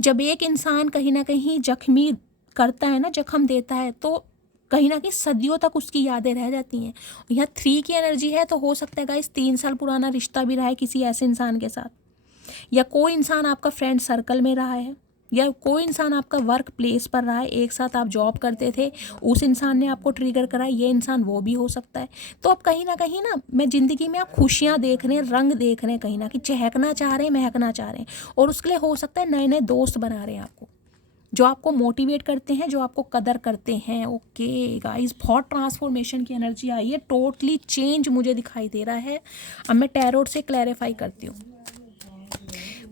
जब एक इंसान कहीं ना कहीं जख्मी करता है ना, जख्म देता है, तो कहीं ना कहीं सदियों तक उसकी यादें रह जाती हैं। यहाँ 3 की एनर्जी है, तो हो सकता है गाइस 3 साल पुराना रिश्ता भी रहा है किसी ऐसे इंसान के साथ, या कोई इंसान आपका फ्रेंड सर्कल में रहा है, या कोई इंसान आपका वर्क प्लेस पर रहा है, एक साथ आप जॉब करते थे, उस इंसान ने आपको ट्रिगर करा, ये इंसान वो भी हो सकता है। तो अब कहीं ना मैं ज़िंदगी में आप खुशियाँ देख रहे हैं, रंग देख रहे हैं, कहीं ना कहीं चहकना चाह रहे हैं, महकना चाह रहे हैं, और उसके लिए हो सकता है नए नए दोस्त बना रहे हैं आपको, जो आपको मोटिवेट करते हैं, जो आपको कदर करते हैं। ओके गाइस, बहुत ट्रांसफॉर्मेशन की एनर्जी आई है, टोटली चेंज मुझे दिखाई दे रहा है। अब मैं टैरोट से क्लैरिफाई करती हूँ।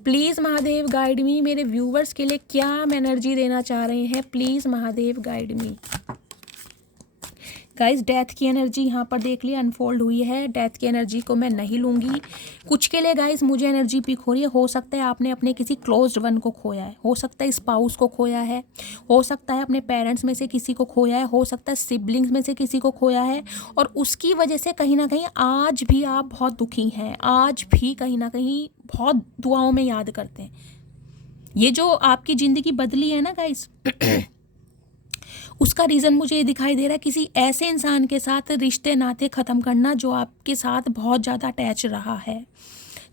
प्लीज़ महादेव गाइड मी, मेरे व्यूवर्स के लिए क्या हम एनर्जी देना चाह रहे हैं, please Mahadev guide me. Guys, death की एनर्जी यहाँ पर देख लिया अनफोल्ड हुई है। डेथ की एनर्जी को मैं नहीं लूँगी। कुछ के लिए गाइस मुझे एनर्जी पिक हो रही है, हो सकता है आपने अपने किसी क्लोज्ड वन को खोया है, हो सकता है स्पाउस को खोया है, हो सकता है अपने पेरेंट्स में से किसी को खोया है, हो सकता है सिबलिंग्स में से किसी को खोया है, और उसकी वजह से कहीं ना कहीं आज भी आप बहुत दुखी हैं, आज भी कहीं ना कहीं बहुत दुआओं में याद करते हैं। ये जो आपकी ज़िंदगी बदली है ना गाइस, उसका रीज़न मुझे ये दिखाई दे रहा है, किसी ऐसे इंसान के साथ रिश्ते नाते ख़त्म करना जो आपके साथ बहुत ज़्यादा अटैच रहा है,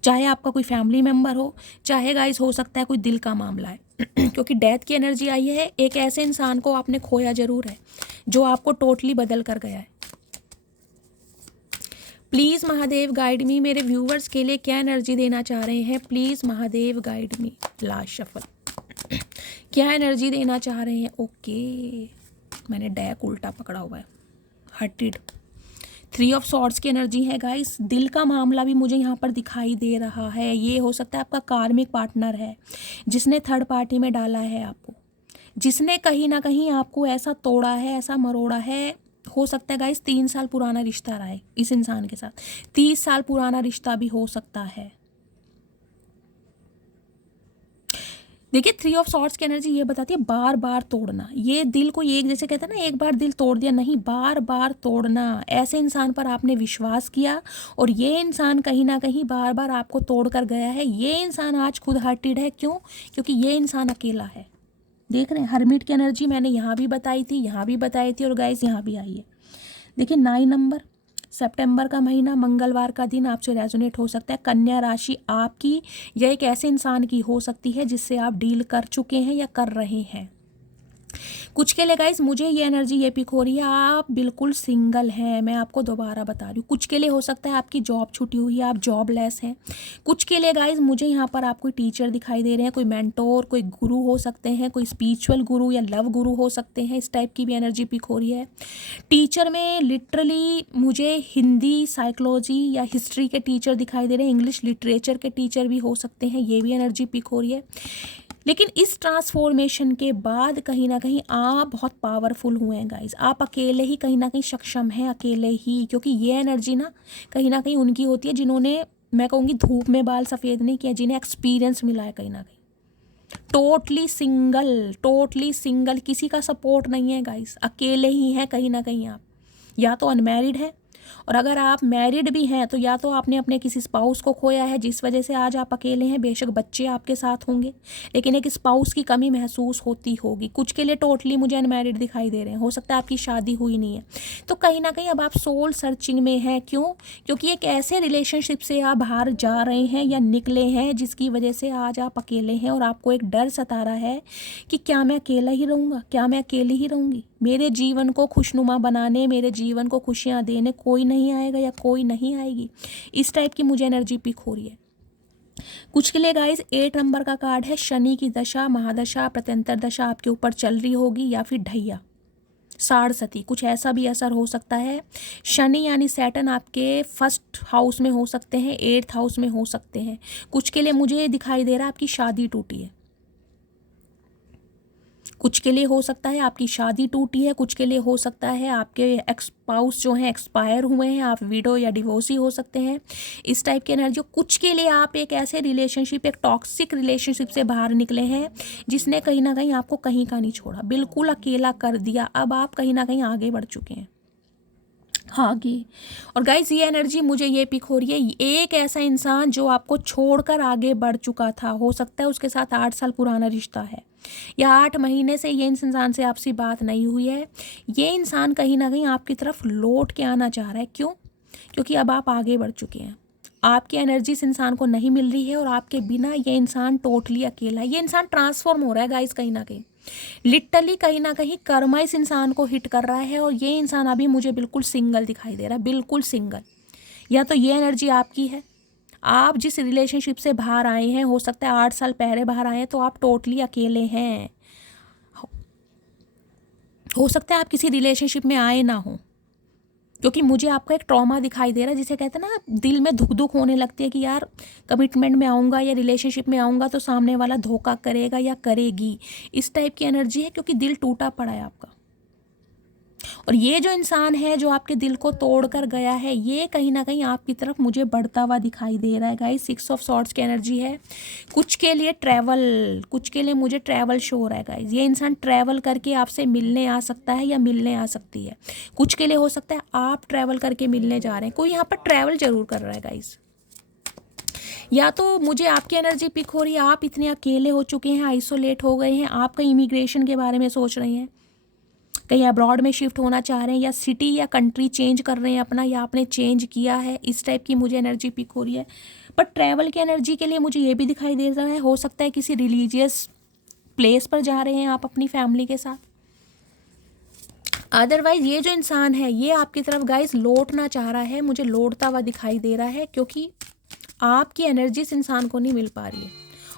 चाहे आपका कोई फैमिली मेम्बर हो, चाहे गाइस हो सकता है कोई दिल का मामला है। क्योंकि डेथ की एनर्जी आई है, एक ऐसे इंसान को आपने खोया ज़रूर है जो आपको टोटली बदल कर गया है। प्लीज़ महादेव गाइड मी, मेरे व्यूवर्स के लिए क्या एनर्जी देना चाह रहे हैं, please Mahadev guide me. Last shuffle क्या एनर्जी देना चाह रहे हैं। ओके, मैंने डैक उल्टा पकड़ा हुआ है, हर्टेड। 3 ऑफ सॉर्ड्स की एनर्जी है गाइस, दिल का मामला भी मुझे यहाँ पर दिखाई दे रहा है। ये हो सकता है आपका कार्मिक पार्टनर है जिसने थर्ड पार्टी में डाला है आपको, जिसने कहीं ना कहीं आपको ऐसा तोड़ा है, ऐसा मरोड़ा है। हो सकता है गाइस 3 साल पुराना रिश्ता रहा है इस इंसान के साथ, 30 साल पुराना रिश्ता भी हो सकता है। देखिए, 3 ऑफ सॉर्ड्स की एनर्जी ये बताती है बार बार तोड़ना। ये दिल को, एक जैसे कहते हैं ना एक बार दिल तोड़ दिया, नहीं, बार बार तोड़ना। ऐसे इंसान पर आपने विश्वास किया और ये इंसान कहीं ना कहीं बार बार आपको तोड़ कर गया है। ये इंसान आज खुद हर्टेड है, क्यों? क्योंकि ये इंसान अकेला है। देख रहे हैं, हर्मिट की एनर्जी मैंने यहाँ भी बताई थी, यहाँ भी बताई थी, और गाइस यहाँ भी आई है। देखिए 9 नंबर, सितंबर का महीना, मंगलवार का दिन आपसे रेजोनेट हो सकता है। कन्या राशि आपकी या एक ऐसे इंसान की हो सकती है जिससे आप डील कर चुके हैं या कर रहे हैं। कुछ के लिए गाइस मुझे ये एनर्जी ये पिक हो रही है, आप बिल्कुल सिंगल हैं। मैं आपको दोबारा बता रही हूँ, कुछ के लिए हो सकता है आपकी जॉब छूटी हुई है, आप जॉबलेस हैं। कुछ के लिए गाइस मुझे यहाँ पर आप कोई टीचर दिखाई दे रहे हैं, कोई मेंटोर, कोई गुरु हो सकते हैं, कोई स्पिरिचुअल गुरु या लव गुरु हो सकते हैं। इस टाइप की भी एनर्जी पिक हो रही है। टीचर में लिटरली मुझे हिंदी, साइकोलॉजी या हिस्ट्री के टीचर दिखाई दे रहे हैं, इंग्लिश लिटरेचर के टीचर भी हो सकते हैं, ये भी एनर्जी पिक हो रही है। लेकिन इस ट्रांसफॉर्मेशन के बाद कहीं ना कहीं आप बहुत पावरफुल हुए हैं गाइज। आप अकेले ही कहीं ना कहीं सक्षम हैं, अकेले ही, क्योंकि ये एनर्जी ना कहीं उनकी होती है जिन्होंने मैं कहूँगी धूप में बाल सफ़ेद नहीं किया, जिन्हें एक्सपीरियंस मिला है कहीं ना कहीं। टोटली सिंगल, किसी का सपोर्ट नहीं है गाइस, अकेले ही हैं कहीं ना कहीं आप, या तो अनमैरिड है, और अगर आप मैरिड भी हैं तो या तो आपने अपने किसी स्पाउस को खोया है जिस वजह से आज आप अकेले हैं। बेशक बच्चे आपके साथ होंगे, लेकिन एक स्पाउस की कमी महसूस होती होगी। कुछ के लिए टोटली मुझे अनमैरिड दिखाई दे रहे हैं, हो सकता है आपकी शादी हुई नहीं है। तो कहीं ना कहीं अब आप सोल सर्चिंग में हैं। क्यों? क्योंकि एक ऐसे रिलेशनशिप से आप बाहर जा रहे हैं या निकले हैं जिसकी वजह से आज आप अकेले हैं, और आपको एक डर सता रहा है कि क्या मैं अकेला ही रहूँगा, क्या मैं अकेली ही रहूँगी, मेरे जीवन को खुशनुमा बनाने, मेरे जीवन को खुशियाँ देने कोई नहीं आएगा या कोई नहीं आएगी। इस टाइप की मुझे एनर्जी पिक हो रही है। कुछ के लिए गाइस 8 नंबर का कार्ड है, शनि की दशा, महादशा, प्रत्यंतर दशा आपके ऊपर चल रही होगी, या फिर ढैया, साढ़सती, कुछ ऐसा भी असर हो सकता है। शनि यानी सैटर्न आपके फर्स्ट हाउस में हो सकते हैं, 8th हाउस में हो सकते हैं। कुछ के लिए मुझे दिखाई दे रहा है आपकी शादी टूटी है, कुछ के लिए हो सकता है आपकी शादी टूटी है, कुछ के लिए हो सकता है आपके एक्सपाउस जो हैं एक्सपायर हुए हैं, आप विडो या डिवोर्सी हो सकते हैं। इस टाइप की एनर्जी। कुछ के लिए आप एक ऐसे रिलेशनशिप, एक टॉक्सिक रिलेशनशिप से बाहर निकले हैं जिसने कहीं ना कहीं आपको कहीं का नहीं छोड़ा, बिल्कुल अकेला कर दिया। अब आप कहीं ना कहीं आगे बढ़ चुके हैं, आगे। और गाइज ये एनर्जी मुझे ये पिक हो रही है, एक ऐसा इंसान जो आपको छोड़कर आगे बढ़ चुका था, हो सकता है उसके साथ 8 साल पुराना रिश्ता है, या 8 महीने से ये इंसान से आपसी बात नहीं हुई है। ये इंसान कहीं ना कहीं आपकी तरफ लौट के आना चाह रहा है। क्यों? क्योंकि अब आप आगे बढ़ चुके हैं, आपकी एनर्जी इस इंसान को नहीं मिल रही है, और आपके बिना ये इंसान टोटली अकेला है। ये इंसान ट्रांसफॉर्म हो रहा है गाइज, कहीं ना कहीं लिटरली कहीं ना कहीं कर्मा इस इंसान को हिट कर रहा है, और ये इंसान अभी मुझे बिल्कुल सिंगल दिखाई दे रहा है, बिल्कुल सिंगल। या तो ये एनर्जी आपकी है, आप जिस रिलेशनशिप से बाहर आए हैं, हो सकता है 8 साल पहले बाहर आए हैं, तो आप टोटली अकेले हैं। हो सकता है आप किसी रिलेशनशिप में आए ना हो, क्योंकि मुझे आपका एक ट्रॉमा दिखाई दे रहा है, जिसे कहते हैं ना दिल में धुक धुक होने लगती है कि यार कमिटमेंट में आऊँगा या रिलेशनशिप में आऊँगा तो सामने वाला धोखा करेगा या करेगी। इस टाइप की एनर्जी है, क्योंकि दिल टूटा पड़ा है आपका। और ये जो इंसान है जो आपके दिल को तोड़ कर गया है, ये कहीं ना कहीं आपकी तरफ मुझे बढ़ता हुआ दिखाई दे रहा है गाइस। 6 ऑफ सॉर्ड्स की एनर्जी है। कुछ के लिए ट्रैवल, कुछ के लिए मुझे ट्रैवल शो हो रहा है गाइस। ये इंसान ट्रैवल करके आपसे मिलने आ सकता है या मिलने आ सकती है। कुछ के लिए हो सकता है आप ट्रैवल करके मिलने जा रहे हैं, कोई यहाँ पर ट्रैवल जरूर कर रहा है गाइस। या तो मुझे आपकी एनर्जी पिक हो रही है, आप इतने अकेले हो चुके हैं, आइसोलेट हो गए हैं, आप कहीं इमिग्रेशन के बारे में सोच रहे हैं, कहीं अब्रॉड में शिफ्ट होना चाह रहे हैं, या सिटी या कंट्री चेंज कर रहे हैं अपना, या आपने चेंज किया है। इस टाइप की मुझे एनर्जी पिक हो रही है। पर ट्रैवल की एनर्जी के लिए मुझे ये भी दिखाई दे रहा है, हो सकता है किसी रिलीजियस प्लेस पर जा रहे हैं आप अपनी फैमिली के साथ। अदरवाइज ये जो इंसान है ये आपकी तरफ गाइस लौटना चाह रहा है, मुझे लौटता हुआ दिखाई दे रहा है, क्योंकि आपकी एनर्जी इस इंसान को नहीं मिल पा रही है।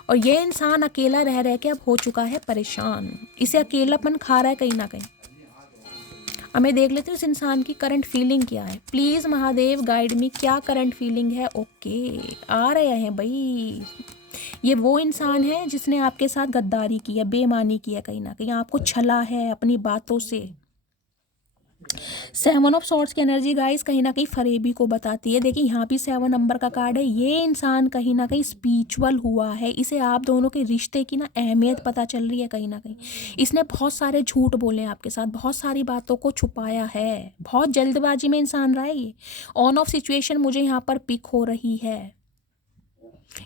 और ये इंसान अकेला रह रह के अब हो चुका है परेशान, इसे अकेलापन खा रहा है कहीं ना कहीं। अब मैं देख लेती हूँ इस इंसान की करंट फीलिंग क्या है। प्लीज़ महादेव गाइड मी, क्या करंट फीलिंग है। ओके, आ रहे हैं भाई। ये वो इंसान है जिसने आपके साथ गद्दारी की है, बेईमानी की है, कहीं ना कहीं आपको छला है अपनी बातों से। 7 ऑफ सॉर्ड्स की एनर्जी गाइस कहीं ना कहीं फरेबी को बताती है। देखिए यहाँ भी 7 नंबर का कार्ड है। ये इंसान कहीं ना कहीं स्पिरिचुअल हुआ है, इसे आप दोनों के रिश्ते की ना अहमियत पता चल रही है कहीं ना कहीं। इसने बहुत सारे झूठ बोले आपके साथ, बहुत सारी बातों को छुपाया है, बहुत जल्दबाजी में इंसान रहा है ये। ऑन ऑफ सिचुएशन मुझे यहाँ पर पिक हो रही है।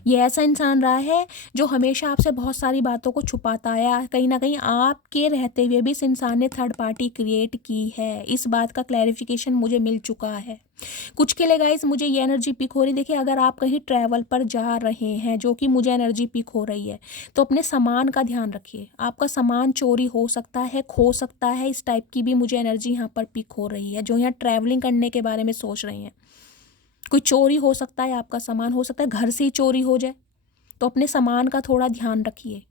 ये ऐसा इंसान रहा है जो हमेशा आपसे बहुत सारी बातों को छुपाता है, कहीं ना कहीं आपके रहते हुए भी इस इंसान ने थर्ड पार्टी क्रिएट की है। इस बात का क्लैरिफिकेशन मुझे मिल चुका है। कुछ के लिए गाइस मुझे ये एनर्जी पिक हो रही है। देखिए अगर आप कहीं ट्रैवल पर जा रहे हैं, जो कि मुझे एनर्जी पिक हो रही है, तो अपने सामान का ध्यान रखिए। आपका सामान चोरी हो सकता है, खो सकता है, इस टाइप की भी मुझे एनर्जी यहाँ पर पिक हो रही है। जो यहाँ ट्रैवलिंग करने के बारे में सोच रहे हैं, कोई चोरी हो सकता है, आपका सामान हो सकता है घर से ही चोरी हो जाए, तो अपने सामान का थोड़ा ध्यान रखिए।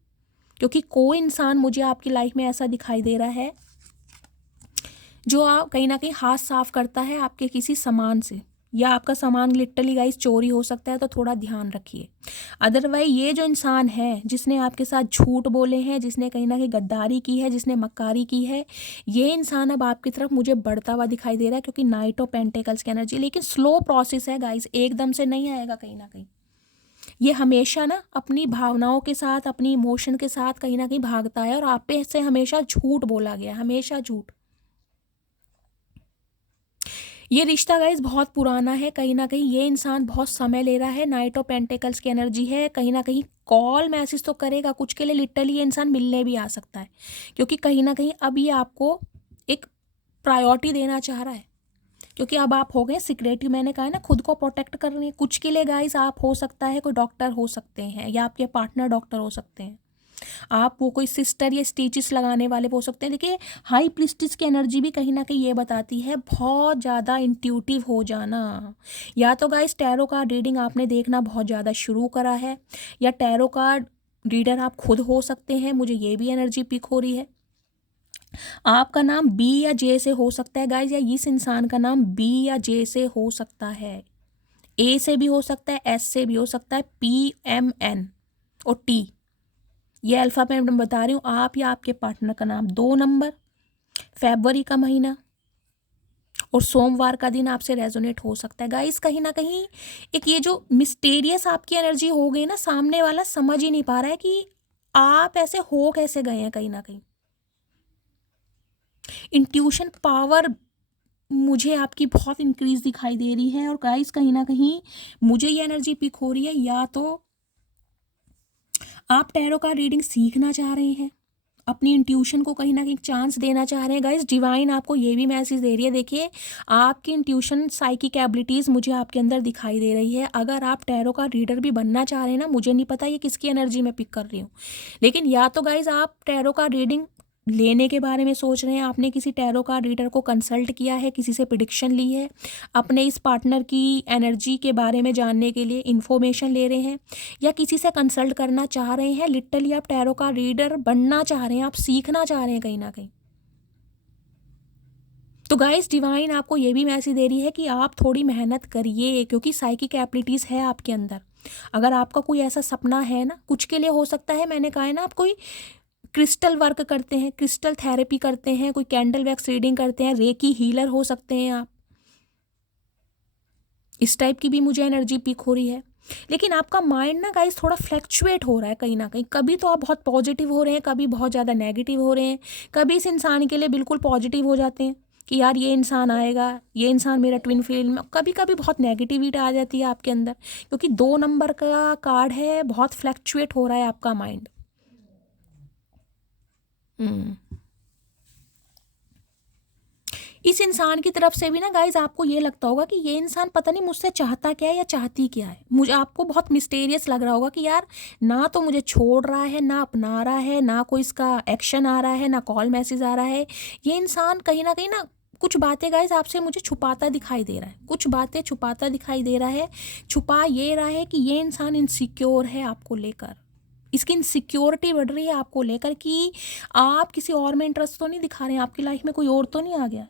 क्योंकि कोई इंसान मुझे आपकी लाइफ में ऐसा दिखाई दे रहा है जो आप कहीं ना कहीं हाथ साफ करता है आपके किसी सामान से, या आपका सामान लिटरली गाइस चोरी हो सकता है, तो थोड़ा ध्यान रखिए। अदरवाइज ये जो इंसान है जिसने आपके साथ झूठ बोले हैं, जिसने कहीं ना कहीं गद्दारी की है, जिसने मक्कारी की है, ये इंसान अब आपकी तरफ मुझे बढ़ता हुआ दिखाई दे रहा है, क्योंकि नाइट ऑफ पेंटिकल्स की एनर्जी। लेकिन स्लो प्रोसेस है गाइस, एकदम से नहीं आएगा कहीं ना कहीं। ये हमेशा ना अपनी भावनाओं के साथ, अपनी इमोशन के साथ कहीं ना कहीं भागता है, और आप पे से हमेशा झूठ बोला गया, हमेशा झूठ। ये रिश्ता गाइस बहुत पुराना है, कहीं ना कहीं ये इंसान बहुत समय ले रहा है। नाइट ऑफ पेंटिकल्स की एनर्जी है, कहीं ना कहीं कॉल मैसेज तो करेगा कुछ के लिए, लिटरली ये इंसान मिलने भी आ सकता है, क्योंकि कहीं ना कहीं अब ये आपको एक प्रायोरिटी देना चाह रहा है, क्योंकि अब आप हो गए सिक्रेटिव। मैंने कहा है ना, खुद को प्रोटेक्ट कर रहे हैं। कुछ के लिए गाइस आप हो सकता है कोई डॉक्टर हो सकते हैं, या आपके पार्टनर डॉक्टर हो सकते हैं, आप वो कोई सिस्टर या स्टिचेस लगाने वाले हो सकते हैं। देखिए हाई प्रिस्टिस की एनर्जी भी कहीं ना कहीं ये बताती है बहुत ज़्यादा इंट्यूटिव हो जाना। या तो गाइस टैरो कार्ड रीडिंग आपने देखना बहुत ज़्यादा शुरू करा है, या टैरो कार्ड रीडर आप खुद हो सकते हैं, मुझे ये भी एनर्जी पिक हो रही है। आपका नाम बी या जे से हो सकता है गाइस, या इस इंसान का नाम बी या जे से हो सकता है, ए से भी हो सकता है, एस से भी हो सकता है, पी, एम, एन और टी। ये अल्फ़ाबेट मैं बता रही हूँ। आप या आपके पार्टनर का नाम 2 नंबर, फरवरी का महीना और सोमवार का दिन आपसे रेजोनेट हो सकता है गाइस। कहीं ना कहीं एक ये जो मिस्टीरियस आपकी एनर्जी हो गई ना, सामने वाला समझ ही नहीं पा रहा है कि आप ऐसे हो कैसे गए हैं। कहीं ना कहीं इंट्यूशन पावर मुझे आपकी बहुत इंक्रीज दिखाई दे रही है। और गाइस कहीं ना कहीं मुझे ये एनर्जी पिक हो रही है, या तो आप टैरो का रीडिंग सीखना चाह रहे हैं, अपनी इंट्यूशन को कहीं ना कहीं चांस देना चाह रहे हैं। गाइस डिवाइन आपको ये भी मैसेज दे रही है, देखिए आपकी इंट्यूशन साइकिक एबिलिटीज़ मुझे आपके अंदर दिखाई दे रही है। अगर आप टैरो का रीडर भी बनना चाह रहे हैं ना, मुझे नहीं पता ये किसकी एनर्जी में पिक कर रही हूँ, लेकिन या तो गाइस आप टैरो का रीडिंग लेने के बारे में सोच रहे हैं, आपने किसी टैरो का रीडर को कंसल्ट किया है, किसी से प्रिडिक्शन ली है, अपने इस पार्टनर की एनर्जी के बारे में जानने के लिए इन्फॉर्मेशन ले रहे हैं, या किसी से कंसल्ट करना चाह रहे हैं। लिटरली आप टैरो का रीडर बनना चाह रहे हैं, आप सीखना चाह रहे हैं कहीं ना कहीं। तो गाइस डिवाइन आपको ये भी मैसेज दे रही है कि आप थोड़ी मेहनत करिए, क्योंकि साइकिक एबिलिटीज़ है आपके अंदर। अगर आपका कोई ऐसा सपना है ना, कुछ के लिए हो सकता है, मैंने कहा है ना, आप कोई क्रिस्टल वर्क करते हैं, क्रिस्टल थेरेपी करते हैं, कोई कैंडल वैक्स रीडिंग करते हैं, रेकी हीलर हो सकते हैं आप, इस टाइप की भी मुझे एनर्जी पिक हो रही है। लेकिन आपका माइंड ना गाइस थोड़ा फ्लैक्चुएट हो रहा है कहीं ना कहीं। कभी तो आप बहुत पॉजिटिव हो रहे हैं, कभी बहुत ज़्यादा नेगेटिव हो रहे हैं, कभी इस इंसान के लिए बिल्कुल पॉजिटिव हो जाते हैं कि यार ये इंसान आएगा, ये इंसान मेरा ट्विन फ्लेम में। कभी कभी बहुत नेगेटिविटी आ जाती है आपके अंदर, क्योंकि 2 नंबर का कार्ड है, बहुत फ्लैक्चुएट हो रहा है आपका माइंड। इस इंसान की तरफ से भी ना गाइज आपको ये लगता होगा कि ये इंसान पता नहीं मुझसे चाहता क्या है या चाहती क्या है। मुझे आपको बहुत मिस्टीरियस लग रहा होगा कि यार ना तो मुझे छोड़ रहा है, ना अपना रहा है, ना कोई इसका एक्शन आ रहा है, ना कॉल मैसेज आ रहा है। ये इंसान कहीं ना कुछ बातें गाइज आपसे मुझे छुपाता दिखाई दे रहा है, कुछ बातें छुपाता दिखाई दे रहा है। छुपा ये रहा है कि ये इंसान इनसिक्योर है आपको लेकर, इसकी इनसिक्योरिटी बढ़ रही है आपको लेकर कि आप किसी और में इंटरेस्ट तो नहीं दिखा रहे हैं, आपकी लाइफ में कोई और तो नहीं आ गया।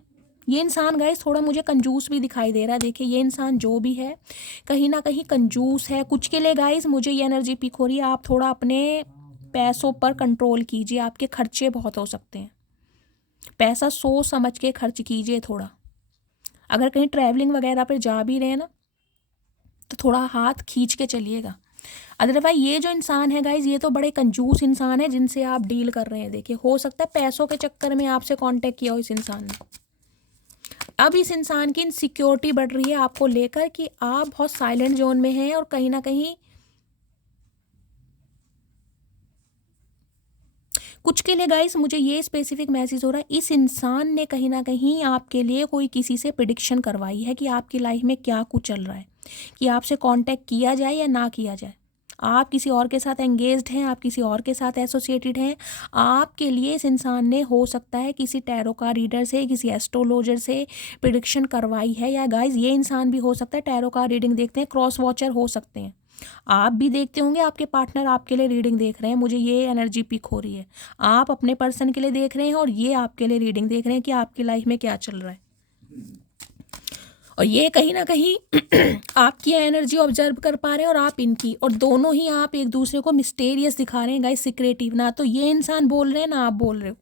ये इंसान गाइस थोड़ा मुझे कंजूस भी दिखाई दे रहा है। देखिए ये इंसान जो भी है कहीं ना कहीं कंजूस है। कुछ के लिए गाइस मुझे ये एनर्जी पिक हो रही है, आप थोड़ा अपने पैसों पर कंट्रोल कीजिए, आपके खर्चे बहुत हो सकते हैं। पैसा सोच समझ के खर्च कीजिए थोड़ा। अगर कहीं ट्रैवलिंग वगैरह पर जा भी रहे हैं ना, तो थोड़ा हाथ खींच के चलिएगा। अदरवाइज ये जो इंसान है गाइज, ये तो बड़े कंजूस इंसान है जिनसे आप डील कर रहे हैं। देखिए हो सकता है पैसों के चक्कर में आपसे कांटेक्ट किया हो इस इंसान ने। अब इस इंसान की इनसिक्योरिटी बढ़ रही है आपको लेकर कि आप बहुत साइलेंट जोन में हैं, और कहीं ना कहीं कुछ के लिए गाइस मुझे ये स्पेसिफिक मैसेज हो रहा है, इस इंसान ने कहीं ना कहीं आपके लिए कोई किसी से प्रिडिक्शन करवाई है कि आपकी लाइफ में क्या कुछ चल रहा है, कि आपसे कांटेक्ट किया जाए या ना किया जाए। आप किसी और के साथ एंगेज्ड हैं, आप किसी और के साथ एसोसिएटेड हैं। आपके लिए इस इंसान ने हो सकता है किसी टैरो का रीडर से, किसी एस्ट्रोलॉजर से प्रिडिक्शन करवाई है। या गाइज ये इंसान भी हो सकता है टैरो का रीडिंग देखते हैं, क्रॉस वॉचर हो सकते हैं। आप भी देखते होंगे, आपके पार्टनर आपके लिए रीडिंग देख रहे हैं, मुझे ये एनर्जी पिक हो रही है। आप अपने पर्सन के लिए देख रहे हैं और ये आपके लिए रीडिंग देख रहे हैं कि आपकी लाइफ में क्या चल रहा है। और ये कहीं ना कहीं आपकी एनर्जी ऑब्जर्व कर पा रहे हैं और आप इनकी, और दोनों ही आप एक दूसरे को मिस्टेरियस दिखा रहे हैं गाइस, सिक्रेटिव। ना तो ये इंसान बोल रहे हैं ना आप बोल रहे हो।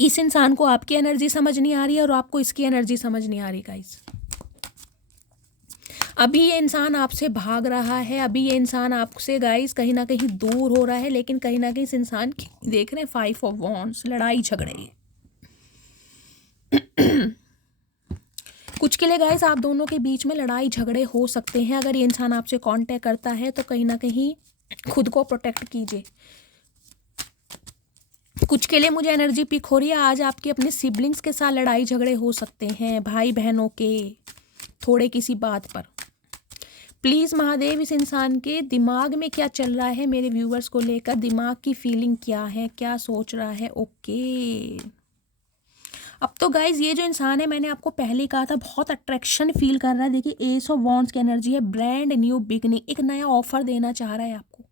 इस इंसान को आपकी एनर्जी समझ नहीं आ रही है और आपको इसकी एनर्जी समझ नहीं आ रही गाइस। अभी ये इंसान आपसे भाग रहा है, अभी ये इंसान आपसे गाइस कहीं ना कहीं दूर हो रहा है, लेकिन कहीं ना कहीं इस इंसान की देख रहे हैं 5 ऑफ वॉन्ड्स, लड़ाई झगड़े। कुछ के लिए गाइस आप दोनों के बीच में लड़ाई झगड़े हो सकते हैं। अगर ये इंसान आपसे कांटेक्ट करता है तो कहीं ना कहीं खुद को प्रोटेक्ट कीजिए। कुछ के लिए मुझे एनर्जी पिक हो रही है, आज आपके अपने सिबलिंग्स के साथ लड़ाई झगड़े हो सकते हैं, भाई बहनों के, थोड़े किसी बात पर। प्लीज़ महादेव, इस इंसान के दिमाग में क्या चल रहा है, मेरे व्यूवर्स को लेकर दिमाग की फीलिंग क्या है, क्या सोच रहा है। ओके, अब तो गाइज ये जो इंसान है, मैंने आपको पहले ही कहा था, बहुत अट्रैक्शन फील कर रहा है। देखिए एस ऑफ वॉन्ड्स की एनर्जी है, ब्रांड न्यू बिगनिंग, एक नया ऑफर देना चाह रहा है आपको।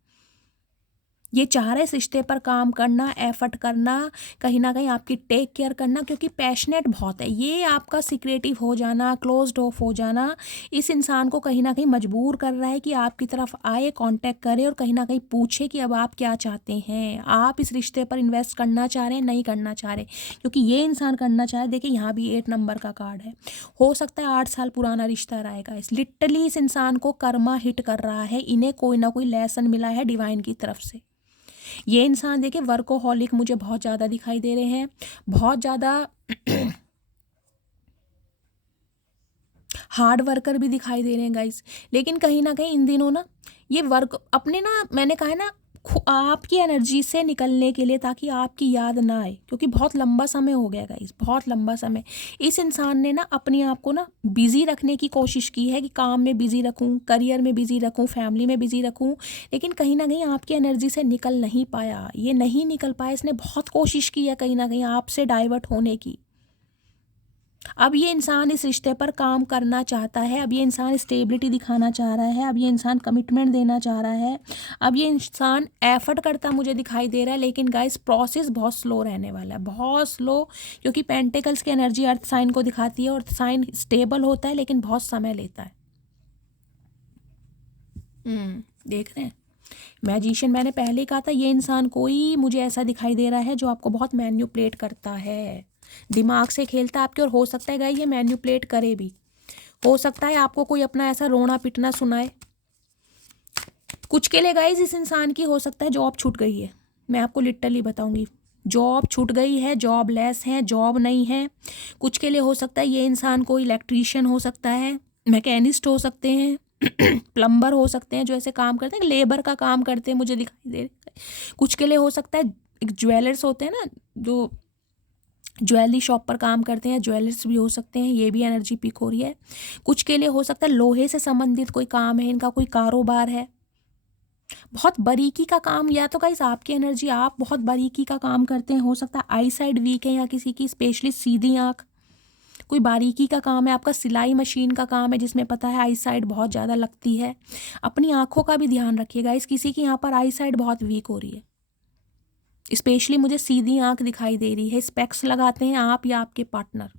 ये चाह रहा है इस रिश्ते पर काम करना, एफर्ट करना, कहीं ना कहीं आपकी टेक केयर करना, क्योंकि पैशनेट बहुत है। ये आपका सिक्रेटिव हो जाना, क्लोज्ड ऑफ हो जाना, इस इंसान को कहीं ना कहीं मजबूर कर रहा है कि आपकी तरफ आए, कांटेक्ट करे और कहीं ना कहीं पूछे कि अब आप क्या चाहते हैं, आप इस रिश्ते पर इन्वेस्ट करना चाह रहे हैं, नहीं करना चाह रहे। क्योंकि ये इंसान करना चाह रहे। देखिए यहाँ भी 8 नंबर का कार्ड है, हो सकता है 8 साल पुराना रिश्ता रहेगा। इस लिटरली इस इंसान को कर्मा हिट कर रहा है, इन्हें कोई ना कोई लेसन मिला है डिवाइन की तरफ से। ये इंसान देखिए वर्कोहॉलिक मुझे बहुत ज़्यादा दिखाई दे रहे हैं, बहुत ज़्यादा हार्ड वर्कर भी दिखाई दे रहे हैं गाइस। लेकिन कहीं ना कहीं इन दिनों ना ये वर्क अपने ना, मैंने कहा है ना, आपकी एनर्जी से निकलने के लिए, ताकि आपकी याद ना आए, क्योंकि बहुत लंबा समय हो गया गाइस, बहुत लंबा समय इस इंसान ने ना अपने आप को ना बिजी रखने की कोशिश की है कि काम में बिजी रखूं, करियर में बिजी रखूं, फैमिली में बिजी रखूं, लेकिन कहीं ना कहीं आपकी एनर्जी से निकल नहीं पाया। ये नहीं निकल पाया, इसने बहुत कोशिश की है कहीं ना कहीं आपसे डाइवर्ट होने की। अब ये इंसान इस रिश्ते पर काम करना चाहता है, अब ये इंसान स्टेबिलिटी दिखाना चाह रहा है, अब ये इंसान कमिटमेंट देना चाह रहा है, अब ये इंसान एफर्ट करता मुझे दिखाई दे रहा है। लेकिन गाइस प्रोसेस बहुत स्लो रहने वाला है, बहुत स्लो, क्योंकि पेंटिकल्स की एनर्जी अर्थ साइन को दिखाती है और साइन स्टेबल होता है लेकिन बहुत समय लेता है। देख रहे हैं मैजिशियन, मैंने पहले ही कहा था, ये इंसान कोई मुझे ऐसा दिखाई दे रहा है जो आपको बहुत मैन्युपुलेट करता है, दिमाग से खेलता है आपके, और हो सकता है गाइस ये मैन्युपुलेट करे भी। हो सकता है आपको कोई अपना ऐसा रोना पिटना सुनाए। कुछ के लिए गाइस इस इंसान की हो सकता है जॉब छूट गई है, मैं आपको लिटरली बताऊंगी, जॉब छूट गई है, जॉब लेस है, जॉब नहीं है। कुछ के लिए हो सकता है ये इंसान कोई इलेक्ट्रीशियन हो सकता है, मैकेनिस्ट हो सकते हैं, प्लम्बर हो सकते हैं, जो ऐसे काम करते हैं, लेबर का काम करते हैं मुझे दिखाई दे रहा है। कुछ के लिए हो सकता है एक ज्वेलर्स होते हैं ना, जो ज्वेलरी शॉप पर काम करते हैं, ज्वेलर्स भी हो सकते हैं, ये भी एनर्जी पिक हो रही है। कुछ के लिए हो सकता है लोहे से संबंधित कोई काम है, इनका कोई कारोबार है, बहुत बारीकी का काम, या तो गाइस आपकी एनर्जी, आप बहुत बारीकी का काम करते हैं, हो सकता है आई साइड वीक है या किसी की स्पेशली सीधी आँख, कोई बारीकी का काम है आपका, सिलाई मशीन का काम है जिसमें पता है आई साइड बहुत ज़्यादा लगती है। अपनी आँखों का भी ध्यान रखिएगा, इस किसी की यहाँ पर आई साइड बहुत वीक हो रही है, स्पेशली मुझे सीधी आँख दिखाई दे रही है। स्पेक्स लगाते हैं आप या आपके पार्टनर।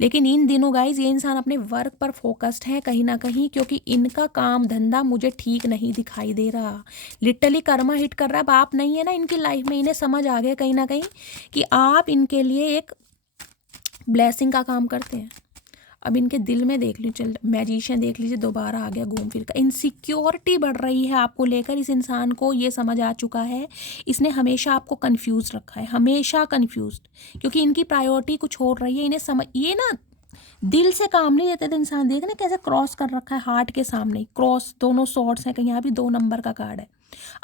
लेकिन इन दिनों गाइज ये इंसान अपने वर्क पर फोकस्ड है कहीं ना कहीं, क्योंकि इनका काम धंधा मुझे ठीक नहीं दिखाई दे रहा, लिटरली कर्मा हिट कर रहा है। अब आप नहीं है ना इनकी लाइफ में, इन्हें समझ आ गया कहीं ना कहीं कि आप इनके लिए एक ब्लेसिंग का काम करते हैं। अब इनके दिल में देख लीजिए, चल मैजिशियन देख लीजिए, दोबारा आ गया घूम फिर कर। इनसिक्योरिटी बढ़ रही है आपको लेकर, इस इंसान को ये समझ आ चुका है, इसने हमेशा आपको कंफ्यूज रखा है, हमेशा कंफ्यूज्ड, क्योंकि इनकी प्रायोरिटी कुछ और रही है। इन्हें समझ, ये ना दिल से काम नहीं लेते थे इंसान। देख ना कैसे क्रॉस कर रखा है हार्ट के सामने, क्रॉस, दोनों सॉर्ट्स हैं, कहीं यहाँ भी 2 नंबर का कार्ड है।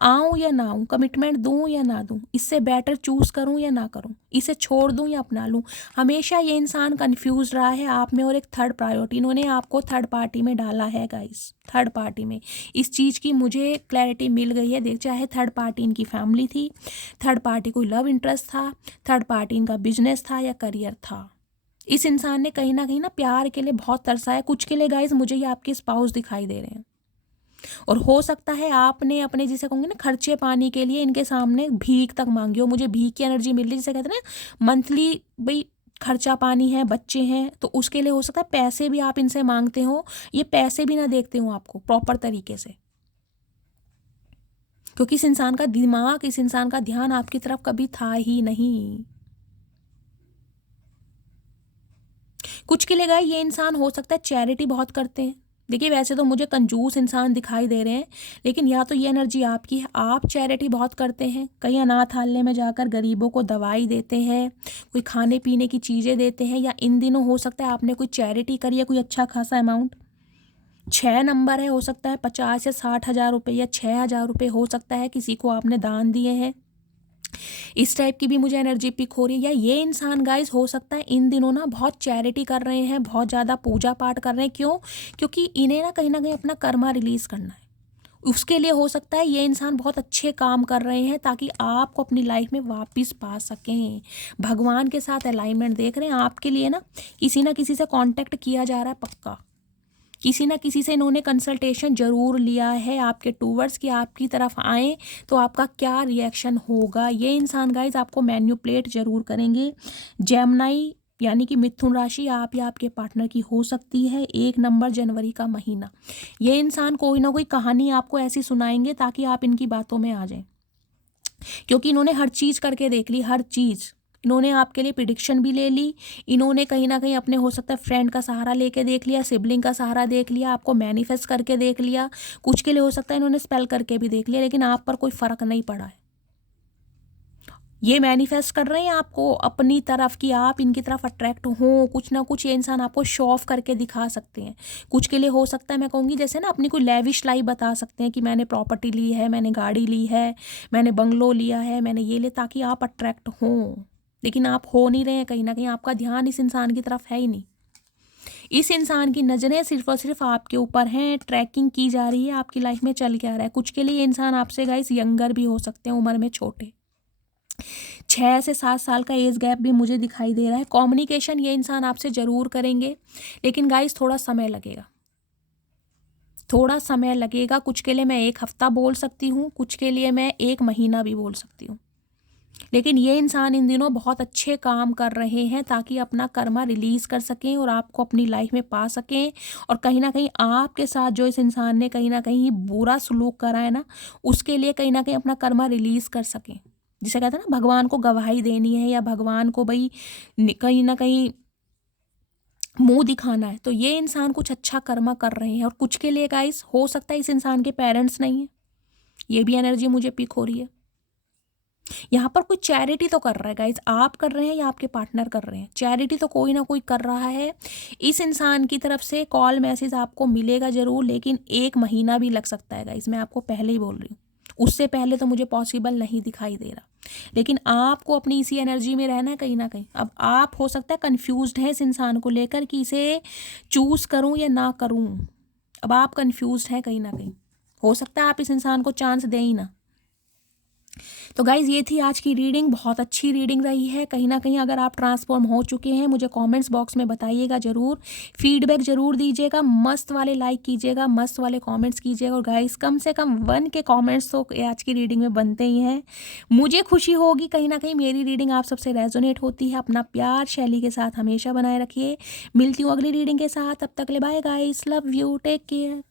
आऊँ या ना आऊँ, कमिटमेंट दूँ या ना दूँ, इससे बेटर चूज करूँ या ना करूँ, इसे छोड़ दूँ या अपना लूँ, हमेशा ये इंसान कंफ्यूज रहा है आप में। और एक थर्ड प्रायोरिटी, इन्होंने आपको थर्ड पार्टी में डाला है गाइस, थर्ड पार्टी में। इस चीज़ की मुझे क्लैरिटी मिल गई है। देख, चाहे थर्ड पार्टी इनकी फैमिली थी, थर्ड पार्टी कोई लव इंटरेस्ट था, थर्ड पार्टी इनका बिजनेस था या करियर था, इस इंसान ने कहीं ना प्यार के लिए बहुत तरसा है। कुछ के लिए गाइस मुझे ये आपके स्पाउस दिखाई दे रहे हैं, और हो सकता है आपने अपने, जिसे कहूँगी ना, खर्चे पानी के लिए इनके सामने भीख तक मांगी हो। मुझे भीख की एनर्जी मिल रही है, जिसे कहते हैं ना मंथली भाई खर्चा पानी है, बच्चे हैं, तो उसके लिए हो सकता है पैसे भी आप इनसे मांगते हो, ये पैसे भी ना देखते हो आपको प्रॉपर तरीके से, क्योंकि इस इंसान का दिमाग, इस इंसान का ध्यान आपकी तरफ कभी था ही नहीं। कुछ के लिए गाय ये इंसान हो सकता है चैरिटी बहुत करते हैं। देखिए वैसे तो मुझे कंजूस इंसान दिखाई दे रहे हैं, लेकिन या तो ये एनर्जी आपकी है, आप चैरिटी बहुत करते हैं, कहीं अनाथालय में जाकर गरीबों को दवाई देते हैं, कोई खाने पीने की चीज़ें देते हैं, या इन दिनों हो सकता है आपने कोई चैरिटी करी है, कोई अच्छा खासा अमाउंट। 6 नंबर है, हो सकता है 50 या 60 हज़ार रुपये या 6 हज़ार रुपये हो सकता है किसी को आपने दान दिए हैं। इस टाइप की भी मुझे एनर्जी पिक हो रही है। या ये इंसान गाइस हो सकता है इन दिनों ना बहुत चैरिटी कर रहे हैं, बहुत ज़्यादा पूजा पाठ कर रहे हैं। क्यों? क्योंकि इन्हें ना कहीं अपना कर्मा रिलीज़ करना है। उसके लिए हो सकता है ये इंसान बहुत अच्छे काम कर रहे हैं ताकि आपको अपनी लाइफ में वापस पा सकें। भगवान के साथ अलाइनमेंट देख रहे हैं आपके लिए ना किसी से कांटेक्ट किया जा रहा है पक्का। किसी ना किसी से इन्होंने कंसल्टेशन ज़रूर लिया है आपके टूवर्ड्स कि आपकी तरफ आए तो आपका क्या रिएक्शन होगा। ये इंसान गाइज आपको मैन्युपुलेट ज़रूर करेंगे। जेमिनी यानी कि मिथुन राशि आप या आपके पार्टनर की हो सकती है। 1 नंबर जनवरी का महीना। ये इंसान कोई ना कोई कहानी आपको ऐसी सुनाएंगे ताकि आप इनकी बातों में आ जाएं, क्योंकि इन्होंने हर चीज़ करके देख ली, हर चीज़। इन्होंने आपके लिए प्रिडिक्शन भी ले ली, इन्होंने कहीं ना कहीं अपने हो सकता है फ्रेंड का सहारा लेके देख लिया, सिबलिंग का सहारा देख लिया, आपको मैनिफेस्ट करके देख लिया, कुछ के लिए हो सकता है इन्होंने स्पेल करके भी देख लिया, लेकिन आप पर कोई फ़र्क नहीं पड़ा है। ये मैनिफेस्ट कर रहे हैं आपको अपनी तरफ कि आप इनकी तरफ अट्रैक्ट हो। कुछ ना कुछ ये इंसान आपको शो ऑफ करके दिखा सकते हैं। कुछ के लिए हो सकता है मैं कहूँगी जैसे ना अपनी कोई लेविश लाइफ बता सकते हैं कि मैंने प्रॉपर्टी ली है, मैंने गाड़ी ली है, मैंने बंगलो लिया है, मैंने ये लिया, ताकि आप अट्रैक्ट हों। लेकिन आप हो नहीं रहे हैं, कहीं ना कहीं आपका ध्यान इस इंसान की तरफ है ही नहीं। इस इंसान की नज़रें सिर्फ और सिर्फ आपके ऊपर हैं। ट्रैकिंग की जा रही है आपकी लाइफ में चल क्या रहा है। कुछ के लिए ये इंसान आपसे गाइस यंगर भी हो सकते हैं, उम्र में छोटे। 6 से 7 साल का एज गैप भी मुझे दिखाई दे रहा है। कम्युनिकेशन ये इंसान आपसे ज़रूर करेंगे, लेकिन गाइस थोड़ा समय लगेगा, थोड़ा समय लगेगा। कुछ के लिए मैं 1 हफ्ता बोल सकती हूँ, कुछ के लिए मैं 1 महीना भी बोल सकती हूँ। लेकिन ये इंसान इन दिनों बहुत अच्छे काम कर रहे हैं ताकि अपना कर्मा रिलीज़ कर सकें और आपको अपनी लाइफ में पा सकें। और कहीं ना कहीं आपके साथ जो इस इंसान ने कहीं ना कहीं बुरा सलूक करा है ना, उसके लिए कहीं ना कहीं अपना कर्मा रिलीज़ कर सकें। जिसे कहते हैं ना भगवान को गवाही देनी है, या भगवान को भाई कहीं ना कहीं मुंह दिखाना है, तो ये इंसान कुछ अच्छा कर्मा कर रहे हैं। और कुछ के लिए गाइस हो सकता है इस इंसान के पेरेंट्स नहीं है, ये भी एनर्जी मुझे पिक हो रही है। यहाँ पर कोई चैरिटी तो कर रहा है गाइज, आप कर रहे हैं या आपके पार्टनर कर रहे हैं, चैरिटी तो कोई ना कोई कर रहा है। इस इंसान की तरफ से कॉल मैसेज आपको मिलेगा ज़रूर, लेकिन 1 महीना भी लग सकता है गाइज, मैं आपको पहले ही बोल रही हूँ। उससे पहले तो मुझे पॉसिबल नहीं दिखाई दे रहा। लेकिन आपको अपनी इसी एनर्जी में रहना है कहीं ना कहीं। अब आप हो सकता है कन्फ्यूज्ड हैं इस इंसान को लेकर कि इसे चूज़ करूँ या ना करूँ। अब आप कन्फ्यूज्ड हैं कहीं ना कहीं, हो सकता है आप इस इंसान को चांस दें ही ना। तो गाइज़ ये थी आज की रीडिंग, बहुत अच्छी रीडिंग रही है। कहीं ना कहीं अगर आप ट्रांसफॉर्म हो चुके हैं मुझे कमेंट्स बॉक्स में बताइएगा ज़रूर, फीडबैक ज़रूर दीजिएगा, मस्त वाले लाइक कीजिएगा, मस्त वाले कमेंट्स कीजिएगा। और गाइज़ कम से कम 1 के कमेंट्स तो आज की रीडिंग में बनते ही हैं। मुझे खुशी होगी, कहीं ना कहीं मेरी रीडिंग आप सबसे रेजोनेट होती है। अपना प्यार शैली के साथ हमेशा बनाए रखिए। मिलती हूँ अगली रीडिंग के साथ, तब तक ले bye guys, love you, take care.